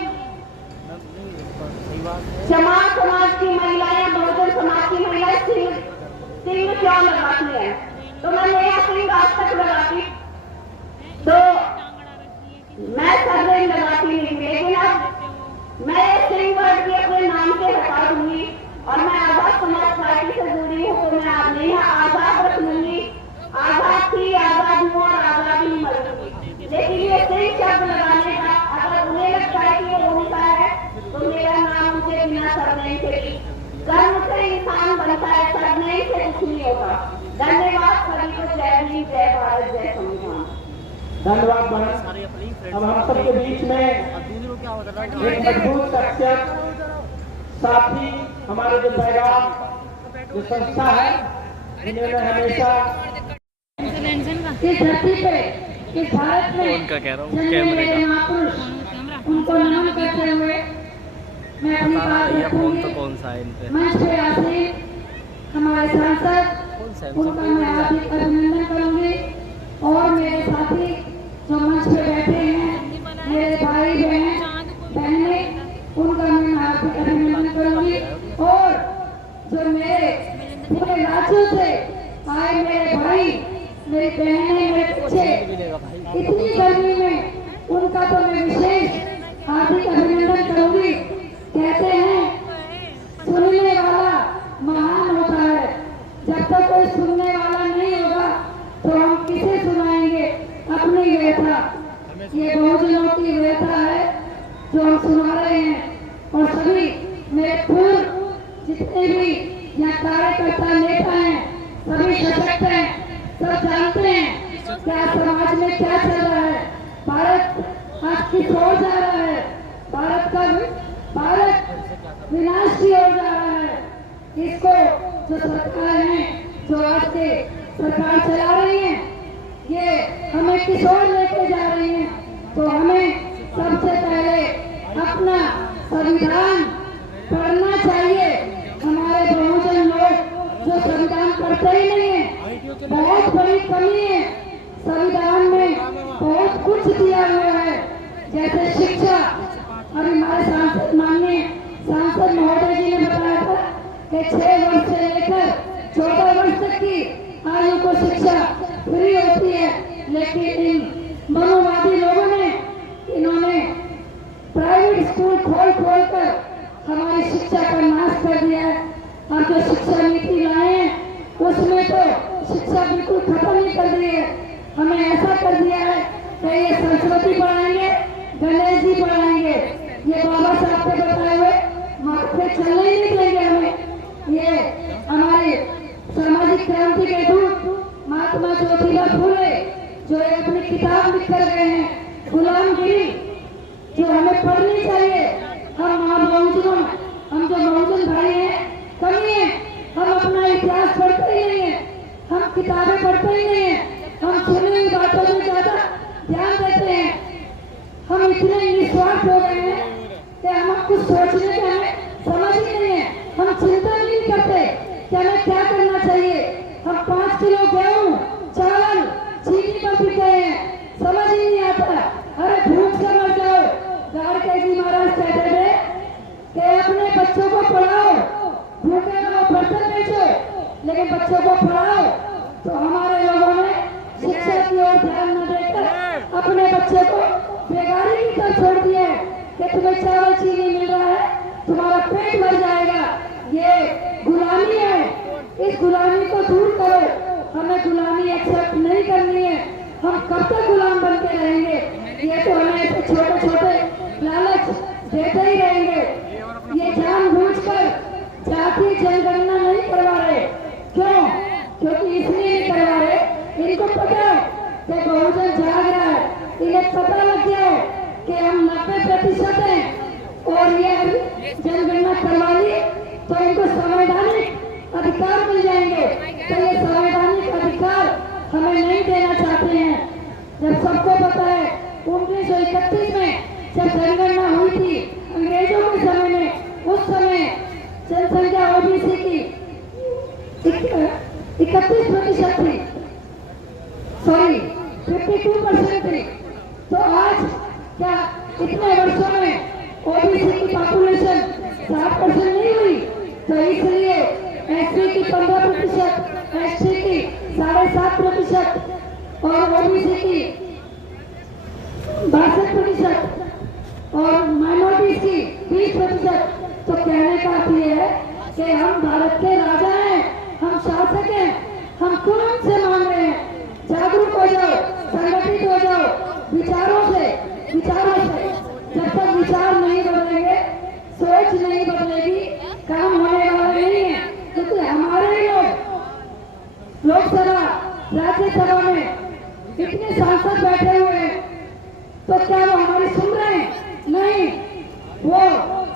चमार समाज की महिलाएं, बहुजन समाज की महिलाएं सिंह क्यों लगाती है? तो मैं नया सिंह आज तक लगाती, तो मैं सर्वे लगाती नहीं थी, लेकिन अब मैं सिंह वर्ड भी अपने नाम से हटा दूंगी और मैं आजाद समाज पार्टी से जुड़ी हूँ, तो मैं अपने यहाँ आजाद रख लूंगी। आजाद थी, आजाद हूँ और आजाद ही मरूंगी। लेकिन ये सिंह शब्द लगाने का अगर उन्हें लगता है कि वो की जय भारत जय संविधान। धन्यवाद बहन। अब हम सबके बीच में एक मजबूत शख्सियत, साथी, हमारे जो पैगाम, जो संस्था है, जिन्होंने हमेशा इस धरती पे, इस भारत में जन्मे मेरे महापुरुष, उनको नमन करते हुए मैं अपनी बात रखूंगी। मंच पे आसीन हमारे सांसद, उनका मैं हार्दिक अभिनंदन करूंगी और मेरे साथी जो मंच पे बैठे हैं, मेरे भाई बहनें, उनका मैं हार्दिक अभिनंदन करूंगी और जो मेरे पूरे राज्यों से आए मेरे भाई, मेरी बहनें, मेरे बच्चे, इतनी गर्मी में उनका तो मैं विशेष हार्दिक अभिनंदन करूंगी। कहते हैं सुनने वाला महान होता है, जब तक कोई सुनने वाला नहीं होगा तो हम किसे सुनाएंगे अपनी व्यथा। ये बहुजनों की व्यथा है जो हम सुना रहे हैं और सभी मेरे पूर्व जितने भी यहाँ कार्यकर्ता नेता हैं, सभी सशक्त हैं, सब जानते हैं क्या समाज में क्या चल रहा है। भारत आज किस ओर जा रहा है, भारत विनाश की ओर जा रहा है। इसको जो सरकार है, जो आज के सरकार चला रही है, ये हमें किस ओर लेके जा रही है। तो हमें सबसे पहले अपना संविधान पढ़ना चाहिए। हमारे बहुजन लोग जो संविधान पढ़ते ही नहीं है, बहुत बड़ी कमी है। संविधान में बहुत कुछ दिया हुआ है, जैसे शिक्षा। अभी हमारे सांसद, माननीय सांसद महोदय जी ने बताया था कि 6 वर्ष से लेकर 14 वर्ष तक की आयु को शिक्षा फ्री होती है, लेकिन इन मनोवादी लोगों ने, इन्होंने प्राइवेट स्कूल खोल कर हमारी शिक्षा का नाश कर दिया है। हम जो शिक्षा नीति लाए हैं उसमें तो शिक्षा बिल्कुल खत्म ही कर दी है। हमें ऐसा कर दिया है कि ये सरस्वती पढ़ाएंगे, गणेश जी पढ़ाएंगे, ये बाबा साहब के बताए हुए माथे चलने ही नहीं देंगे हमें। ये हमारी सामाजिक क्रांति के दूत महात्मा ज्योतिबा फुले जो अपनी किताब लिख कर गए हैं, गुलामगिरी, जो हमें पढ़नी चाहिए। हम जो बहुजन भाई हैं, कमी है, हम अपना इतिहास पढ़ते ही नहीं है, हम किताबें पढ़ते ही नहीं है, हम सुनी हुई बातों में ज्यादा ध्यान देते हैं। हम इतने निस्वार्थ हो गए हैं कि हम कुछ सोचने का हमें समझ ही नहीं है। हम चिंता नहीं करते कि हमें क्या करना चाहिए। हम 5 किलो गेहूं, चावल, चीनी पर बिक गए हैं, समझ ही नहीं आता। अरे भूख से मर जाओ। गाड़के जी महाराज कहते थे कि अपने बच्चों को पढ़ाओ, भूखे रहो, बर्तन बेचो, लेकिन बच्चों को पढ़ाओ। तो हमारे लोगों ने शिक्षा की ओर ध्यान न देकर अपने बच्चे को बेगारी की तरफ छोड़ दिया है कि तुम्हें चावल चीनी मिल रहा है, तुम्हारा पेट भर जाएगा। ये गुलामी है, इस गुलामी को दूर करो। हमें गुलामी एक्सेप्ट नहीं करनी है। हम कब तक गुलाम बन के रहेंगे? ये तो हमें ऐसे छोटे छोटे लालच देते ही रहेंगे। ये जानबूझकर जाति जनगणना नहीं करवा रहे। क्यों? क्योंकि इसलिए नहीं करवा रहे, इनको पता है कि बहुजन जाग रहा है। इन्हें पता लग गया है कि हम 90% हैं और ये जनगणना करवा ली तो इनको संवैधानिक अधिकार मिल जाएंगे। तो ये संवैधानिक अधिकार हमें नहीं देना चाहते हैं। जब सबको पता है 1931 में जब जनगणना हुई थी अंग्रेजों के समय में, उस समय जनसंख्या ओबीसी की 31% थी, सॉरी 52% थी। तो आज क्या इतने वर्षों में ओबीसी की पॉपुलेशन 60% नहीं हुई? तो इसलिए एससी की 15%, एसटी की 7.5% और ओबीसी की 62% और माइनॉरिटीज की 20%। तो कहने का अर्थ ये है कि हम भारत के राजा हैं, हम शासक हैं, हम क्यों इनसे मांग रहे हैं? जागरूक हो जाओ, संगठित हो जाओ विचारों से। जब तक विचार नहीं बदलेंगे, सोच नहीं बदलेगी, काम होने वाला नहीं है। क्योंकि हमारे लोग लोकसभा राज्यसभा में इतने सांसद बैठे हुए हैं, तो क्या वो हमारी सुन रहे हैं? नहीं, वो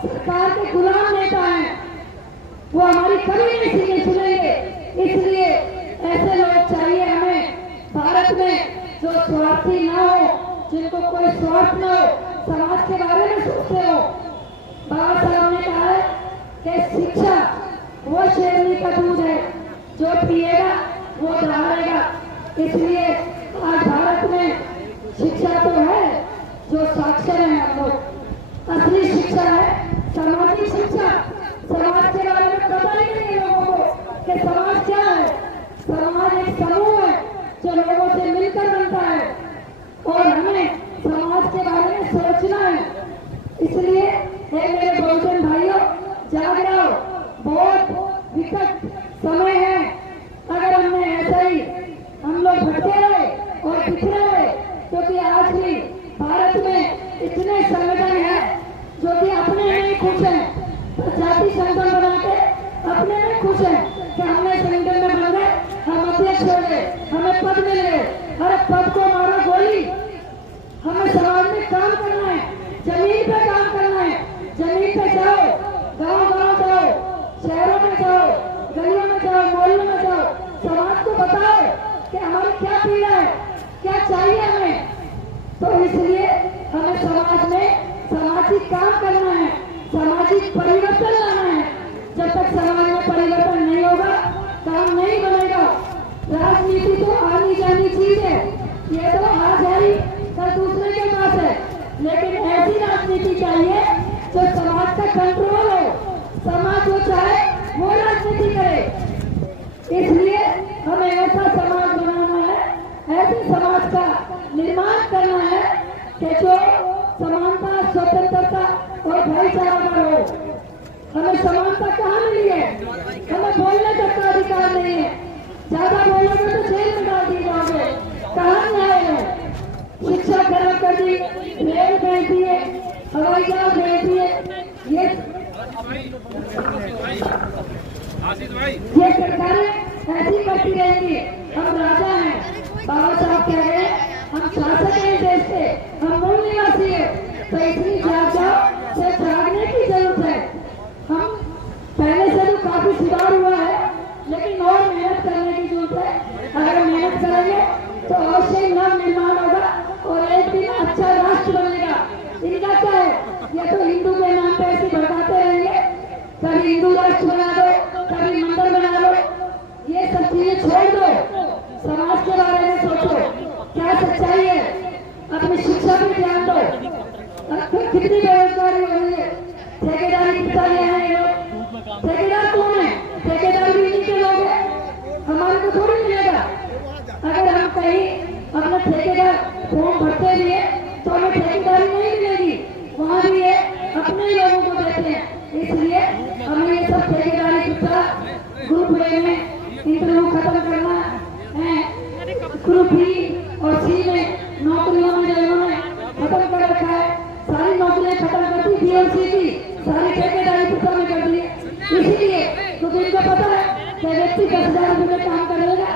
सरकार के गुलाम नेता हैं, वो हमारी कभी नहीं सुनेंगे। इसलिए ऐसे लोग चाहिए हमें भारत में, जो स्वार्थी ना हो, जिनको कोई स्वार्थ ना हो, समाज के बारे में सोचते हो। बाबा साहब ने कहा है कि शिक्षा वो शेरनी का दूध है, जो पिएगा वो दहाड़ेगा। इसलिए आज भारत में शिक्षा तो है, जो साक्षर है हम लोग। असली शिक्षा है सामाजिक शिक्षा। समाज के बारे में पता ही नहीं है लोगों को कि समाज क्या है। समाज एक समूह है जो लोगों से मिलकर बनता है, और हमें समाज के बारे में सोचना है। इसलिए हे मेरे बहुजन भाइयों, जाग जाओ, बहुत विकट समय है। अगर हमने ऐसा ही हम लोग भटके रहे और बिखरे रहे, क्योंकि आज भी भारत में इतने संगठन हैं जो कि अपने में खुश हैं, जाति संगठन बना के अपने में खुश हैं कि हमने संगठन में बन गए, हम अध्यक्ष हो गए, हमें पद मिल गए। हर पद को मारो गोली। हमें समाज में काम करना है, जमीन पे काम करना है। जमीन पे जाओ, गांव-गांव जाओ, शहरों में जाओ, गलियों में जाओ, मोहल्लों में जाओ, समाज को बताओ कि हमारी क्या पीड़ा है, क्या चाहिए हमें। तो इसलिए हमें समाज में सामाजिक काम करना है, सामाजिक परिवर्तन लाना है। जब तक समाज में परिवर्तन नहीं होगा, काम नहीं बनेगा। राजनीति तो आनी जानी चीज है, ये तो आज है ही, कल दूसरे के पास है, लेकिन ऐसी राजनीति चाहिए जो समाज का कंट्रोल हो, समाज जो चाहे वो राजनीति करे। इसलिए हमें ऐसा समाज बनाना है, ऐसे समाज का निर्माण करना है कि जो समानता, स्वतंत्रता और भाईचारा का हो। हमें समानता कहाँ मिली है? हमें बोलने तक का अधिकार नहीं है। ज्यादा बोलोगे तो जेल में डाल दिए जाओगे। कहाँ न्याय है? शिक्षा खराब कर दी, रेल भेज दिए, हवाई जहाज भेज दिए। ये सरकारें ऐसी करती रहेंगी। हम राजा हैं, बाबा साहब कह रहे हैं हम शासक हैं देश के, हम मूल निवासी हैं। तो इसलिए जाग जाओ, से जागने की जरूरत है। हम पहले से तो काफी सुधार हुआ है, लेकिन और मेहनत करने की जरूरत है। अगर मेहनत करेंगे तो अवश्य नव निर्माण होगा और एक दिन अच्छा राष्ट्र बनेगा। इनका क्या है, ये तो हिंदू के नाम पे ऐसे भड़काते रहेंगे, कभी हिंदू राष्ट्र बना दो, कभी मंदिर बना दो। ये सब चीजें छोड़ दो, समाज के बारे में सोचो, क्या सच्चाई है। अपनी शिक्षा पे ध्यान दो। कितनी बेरोजगारी हो रही है, ठेकेदारी कितना है ये लोग। ठेकेदार कौन है? ठेकेदार भी इन्हीं के लोग हैं, हमारे को थोड़ी मिलेगा। अगर हम कहीं अपना ठेकेदार फॉर्म भरते भी है तो हमें ठेकेदारी नहीं मिलेगी, वहाँ भी ये अपने लोगों को देते हैं। इसलिए हमें ये सब ठेकेदारी का ग्रुप ए में इंटरव्यू खत्म करना है। ग्रुप बी और सी में नौकरियों में जो इन्होंने खत्म कर रखा है, सारी नौकरियां खत्म कर दी, बीएलसी की सारी ठेकेदारी प्रथा में कर दी। इसीलिए क्योंकि इनको पता है कि व्यक्ति 10,000 रुपये में काम कर लेगा,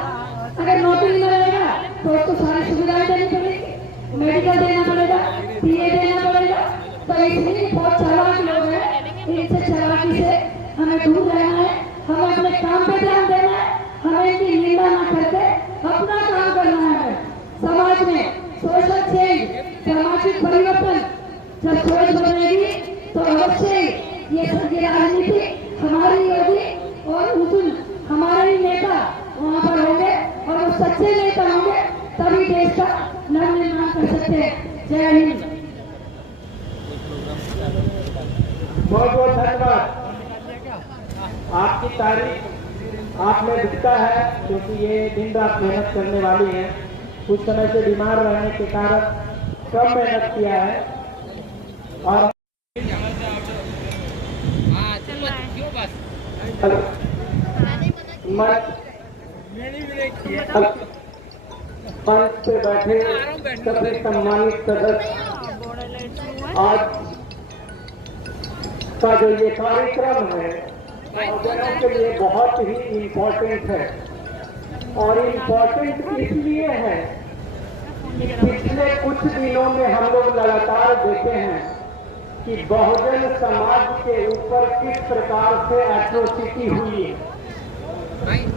अगर नौकरी में रहेगा तो उसको सारी सुविधाएं देनी पड़ेगी, मेडिकल देना पड़ेगा, पीए देना पड़ेगा। तो इसलिए बहुत चालाक लोग हैं, इनसे चालाकी से हमें दूर रहना है। हमें अपने काम पे ध्यान देना है, हमें इनकी निंदा न करके अपना काम करना है। समाज में सोशल चेंज, सामाजिक परिवर्तन जब सोच बनेगी तो अवश्य ये राजनीति हमारी होगी और उस दिन हमारे ही नेता वहाँ पर होंगे और वो सच्चे नेता होंगे, तभी देश का नव निर्माण कर सकते हैं। जय हिंद। बहुत बहुत धन्यवाद। आपकी तारीफ आपने दिखता है, क्योंकि ये दिन रात मेहनत करने वाली हैं। कुछ समय से बीमार रहने के कारण कम मेहनत किया है और मंच पे बैठे सभी सम्मानित सदस्य, आज का जो ये कार्यक्रम है बहुजनों के लिए बहुत ही इम्पोर्टेंट है। और इम्पोर्टेंट इसलिए है कि पिछले कुछ दिनों में हम लोग लगातार देखे हैं कि बहुजन समाज के ऊपर किस प्रकार से एट्रोसिटी हुई है।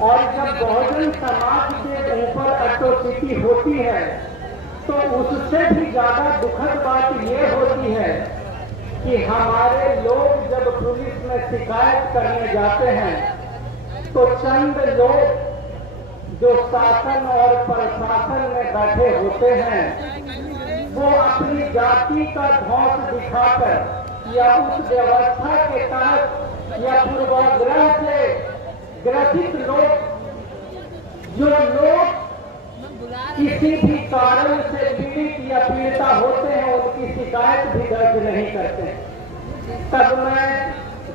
और जब बहुजन समाज के ऊपर एट्रोसिटी होती है तो उससे भी ज्यादा दुखद बात ये होती है कि हमारे लोग जब पुलिस में शिकायत करने जाते हैं तो चंद लोग जो शासन और प्रशासन में बैठे होते हैं वो अपनी जाति का धौंस दिखाकर या उस व्यवस्था के तहत या पूर्वाग्रह से ग्रसित लोग जो लोग किसी भी कारण से पीड़ित या पीड़िता होते हैं उनकी शिकायत भी दर्ज नहीं करते। तब मैं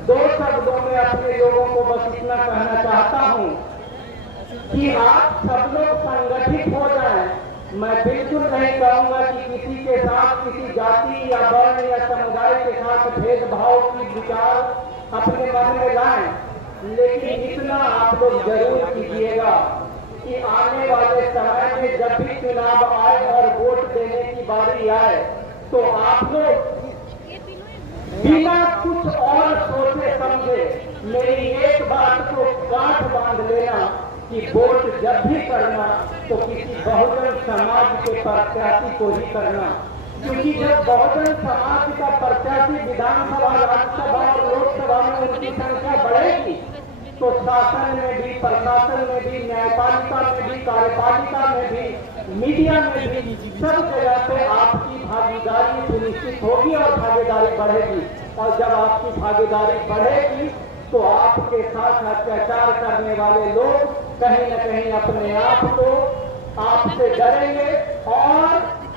दो शब्दों में अपने लोगों को बस इतना कहना चाहता हूं कि आप सब लोग संगठित हो जाएं। मैं बिल्कुल नहीं कहूंगा कि किसी के साथ किसी जाति या वर्ण या समुदाय के साथ भेदभाव की विचार अपने मन में लाएं, लेकिन इतना आप लोग जरूर कीजिएगा कि आने वाले समय में जब भी चुनाव आए और वोट देने की बारी आए तो आप लोग बिना कुछ और सोचे समझे मेरी एक बात को गांठ बांध लेना कि वोट जब भी करना तो किसी बहुजन समाज के प्रत्याशी को ही करना, क्योंकि जब बहुजन समाज का प्रत्याशी विधानसभा, राज्यसभा और लोकसभा में उनकी संख्या बढ़ेगी तो शासन में भी, प्रशासन में भी, न्यायपालिका में भी, कार्यपालिका में भी, मीडिया में भी, सब जगह पे आपकी भागीदारी सुनिश्चित होगी और भागीदारी बढ़ेगी। और जब आपकी भागीदारी बढ़ेगी तो आपके साथ अत्याचार करने वाले लोग कहीं न कहीं अपने आप को आपसे डरेंगे और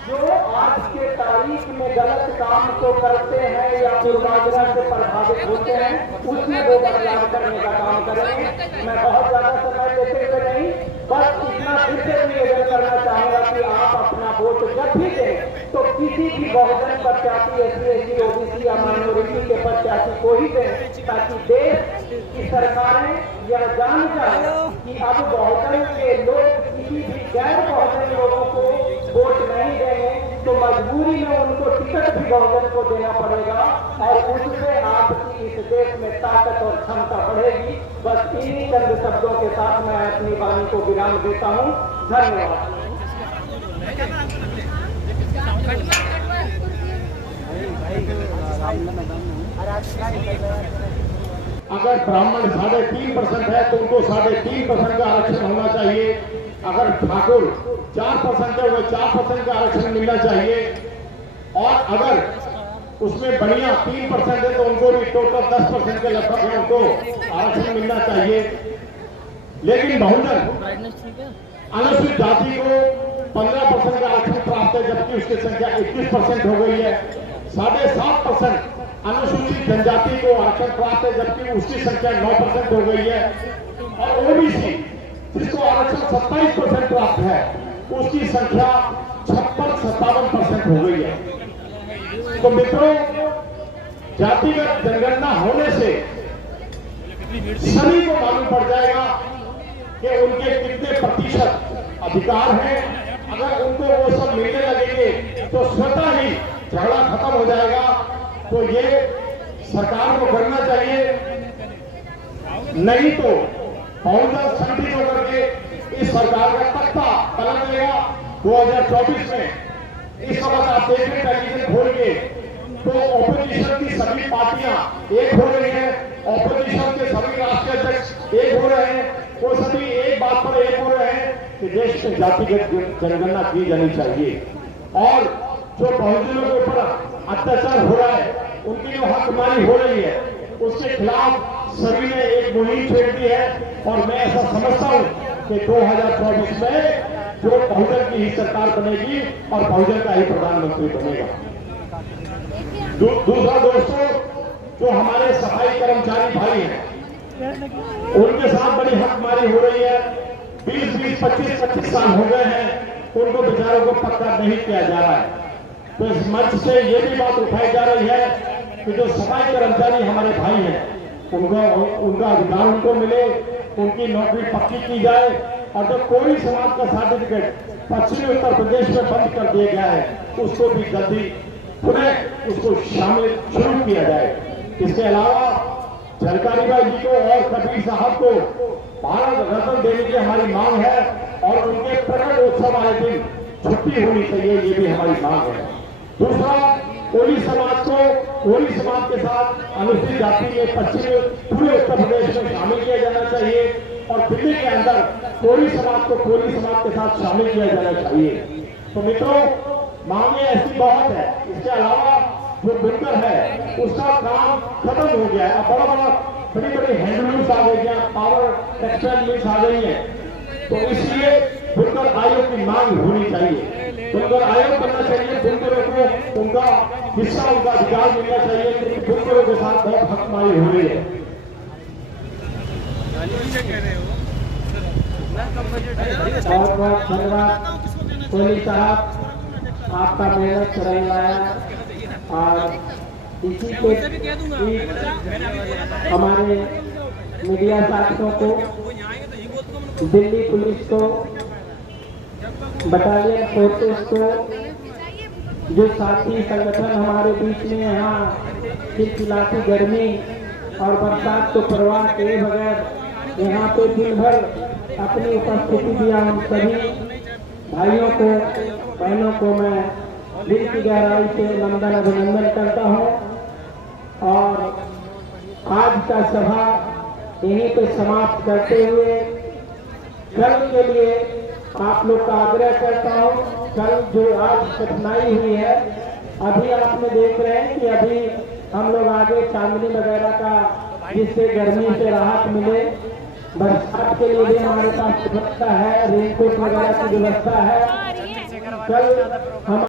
जो आज के तारीख में गलत काम को करते हैं या पूर्वाग्रह से प्रभावित होते हैं उसमें वो बदलाव करने का काम करेंगे। मैं बहुत ज्यादा समय देते हुए नहीं, बस इतना फिर से निवेदन करना चाहूंगा कि आप अपना वोट जब भी दें तो किसी भी बहुजन प्रत्याशी, SC, OBC या माइनॉरिटी के प्रत्याशी को ही दें, ताकि देश की सरकारें यह जान जाए कि अब बहुजन के लोग किसी भी गैर बहुजन लोगों को वोट नहीं देंगे तो मजबूरी में उनको टिकट भी बहुजन को देना पड़ेगा और उससे आपकी इस देश में ताकत और क्षमता बढ़ेगी। बस इन्हीं चंद शब्दों के साथ मैं अपनी वाणी को विराम देता हूं। धन्यवाद। अगर ब्राह्मण 3.5% है तो उनको 3.5% का आरक्षण होना चाहिए। अगर ठाकुर 4% है, वह 4% का आरक्षण मिलना चाहिए। और अगर उसमें बढ़िया 3% है तो उनको भी टोटल 10% के लगभग उनको आरक्षण मिलना चाहिए। लेकिन बहुजन अनुसूचित जाति को 15% का आरक्षण प्राप्त है, जबकि उसकी संख्या 21% हो गई है। 7.5% अनुसूचित जनजाति को आरक्षण प्राप्त है, जबकि उसकी संख्या 9% हो गई है। और ओबीसी जिसको आरक्षण 27% प्राप्त है, उसकी संख्या 56-57% हो गई है। तो मित्रों, जातिगत जनगणना होने से सभी को मालूम पड़ जाएगा कि उनके कितने प्रतिशत अधिकार हैं। अगर उनको वो सब मिलने लगेंगे तो स्वतः ही झगड़ा खत्म हो जाएगा। तो ये सरकार को करना चाहिए, नहीं तो बहुजन संगठित होकर के इस सरकार का तख्ता पलट देगा 2024 में। इस वक्त आप देख रहे टेलीविजन खोल के तो ऑपोजिशन की सभी पार्टियां एक हो रही हैं, ऑपोजिशन के सभी राष्ट्रीय अध्यक्ष एक हो रहे हैं, वो सभी एक बात पर एक हो रहे हैं कि देश में जातिगत जनगणना की जानी चाहिए। और जो बहुजनों के ऊपर अत्याचार हो रहा है, उनकी जो हकमारी हो रही है, उसके खिलाफ सभी ने एक मुहिम छेड़ दी है। और मैं ऐसा समझता हूं कि 2024 में जो बहुजन की ही सरकार बनेगी और बहुजन का ही प्रधानमंत्री बनेगा। दूसरा दोस्तों, जो हमारे सफाई कर्मचारी भाई हैं, उनके साथ बड़ी हकमारी हो रही है। 20-20, 25-25 साल हो गए हैं, उनको बेचारों को पक्का नहीं किया जा रहा है। तो इस मंच से ये भी बात उठाई जा रही है कि जो सफाई कर्मचारी हमारे भाई हैं, उनका अधिकार उनको मिले, उनकी नौकरी पक्की की जाए और जो कोई समाज का सर्टिफिकेट पश्चिमी उत्तर प्रदेश में बंद कर दिया गया है उसको भी जल्दी पुनः उसको शामिल शुरू किया जाए। इसके अलावा झलकारी भाई जी को और कबीर साहब को भारत रत्न देने की हमारी मांग है और उनके प्रकट उत्सव वाले दिन छुट्टी होनी चाहिए, ये भी हमारी मांग है। दूसरा, कोली समाज को कोली समाज के साथ अनुसूचित जाति में पश्चिमी पूरे उत्तर प्रदेश में शामिल किया जाना चाहिए और दिल्ली के अंदर कोली समाज को कोली समाज के साथ शामिल किया जाना चाहिए। तो मित्रों, मांगे ऐसी बहुत है। इसके अलावा जो बुनकर है उसका काम खत्म हो गया है। अब बड़ी बड़ी हैंडलूम्स आ गई हैं, पावर टेक्सटाइल मिल्स आ गई है, तो इसलिए बुनकर आयोग की मांग होनी चाहिए। बुनकर आयोग बनना चाहिए, बुनकरों को उनका हिस्सा उनका अधिकार मिलना चाहिए, क्योंकि बुनकरों के साथ बहुत हकमाई हो रही है। बहुत बहुत धन्यवाद कोहली साहब, आपका मेहनत चल रहा है और इसी के हमारे मीडिया साथियों को, दिल्ली पुलिस को, बटालियन फोर्सेस को, जो साथी संगठन हमारे बीच में यहाँ चिलचिलाती गर्मी और बरसात को परवाह किए बगैर यहाँ पे दिन भर अपनी उपस्थिति दिया, हम सभी भाइयों को बहनों को मैं दिल की गहराई से नंदन अभिनंदन करता हूँ और आज का सभा यहीं पे समाप्त करते हुए कल के लिए आप लोग का आग्रह करता हूँ। कल जो आज कठिनाई हुई है, अभी आपने देख रहे हैं कि अभी हम लोग आगे चांदनी वगैरह का, जिससे गर्मी से राहत मिले, बरसात के लिए भी हमारे पास व्यवस्था है, रेनकोट वगैरह की व्यवस्था है। कल हम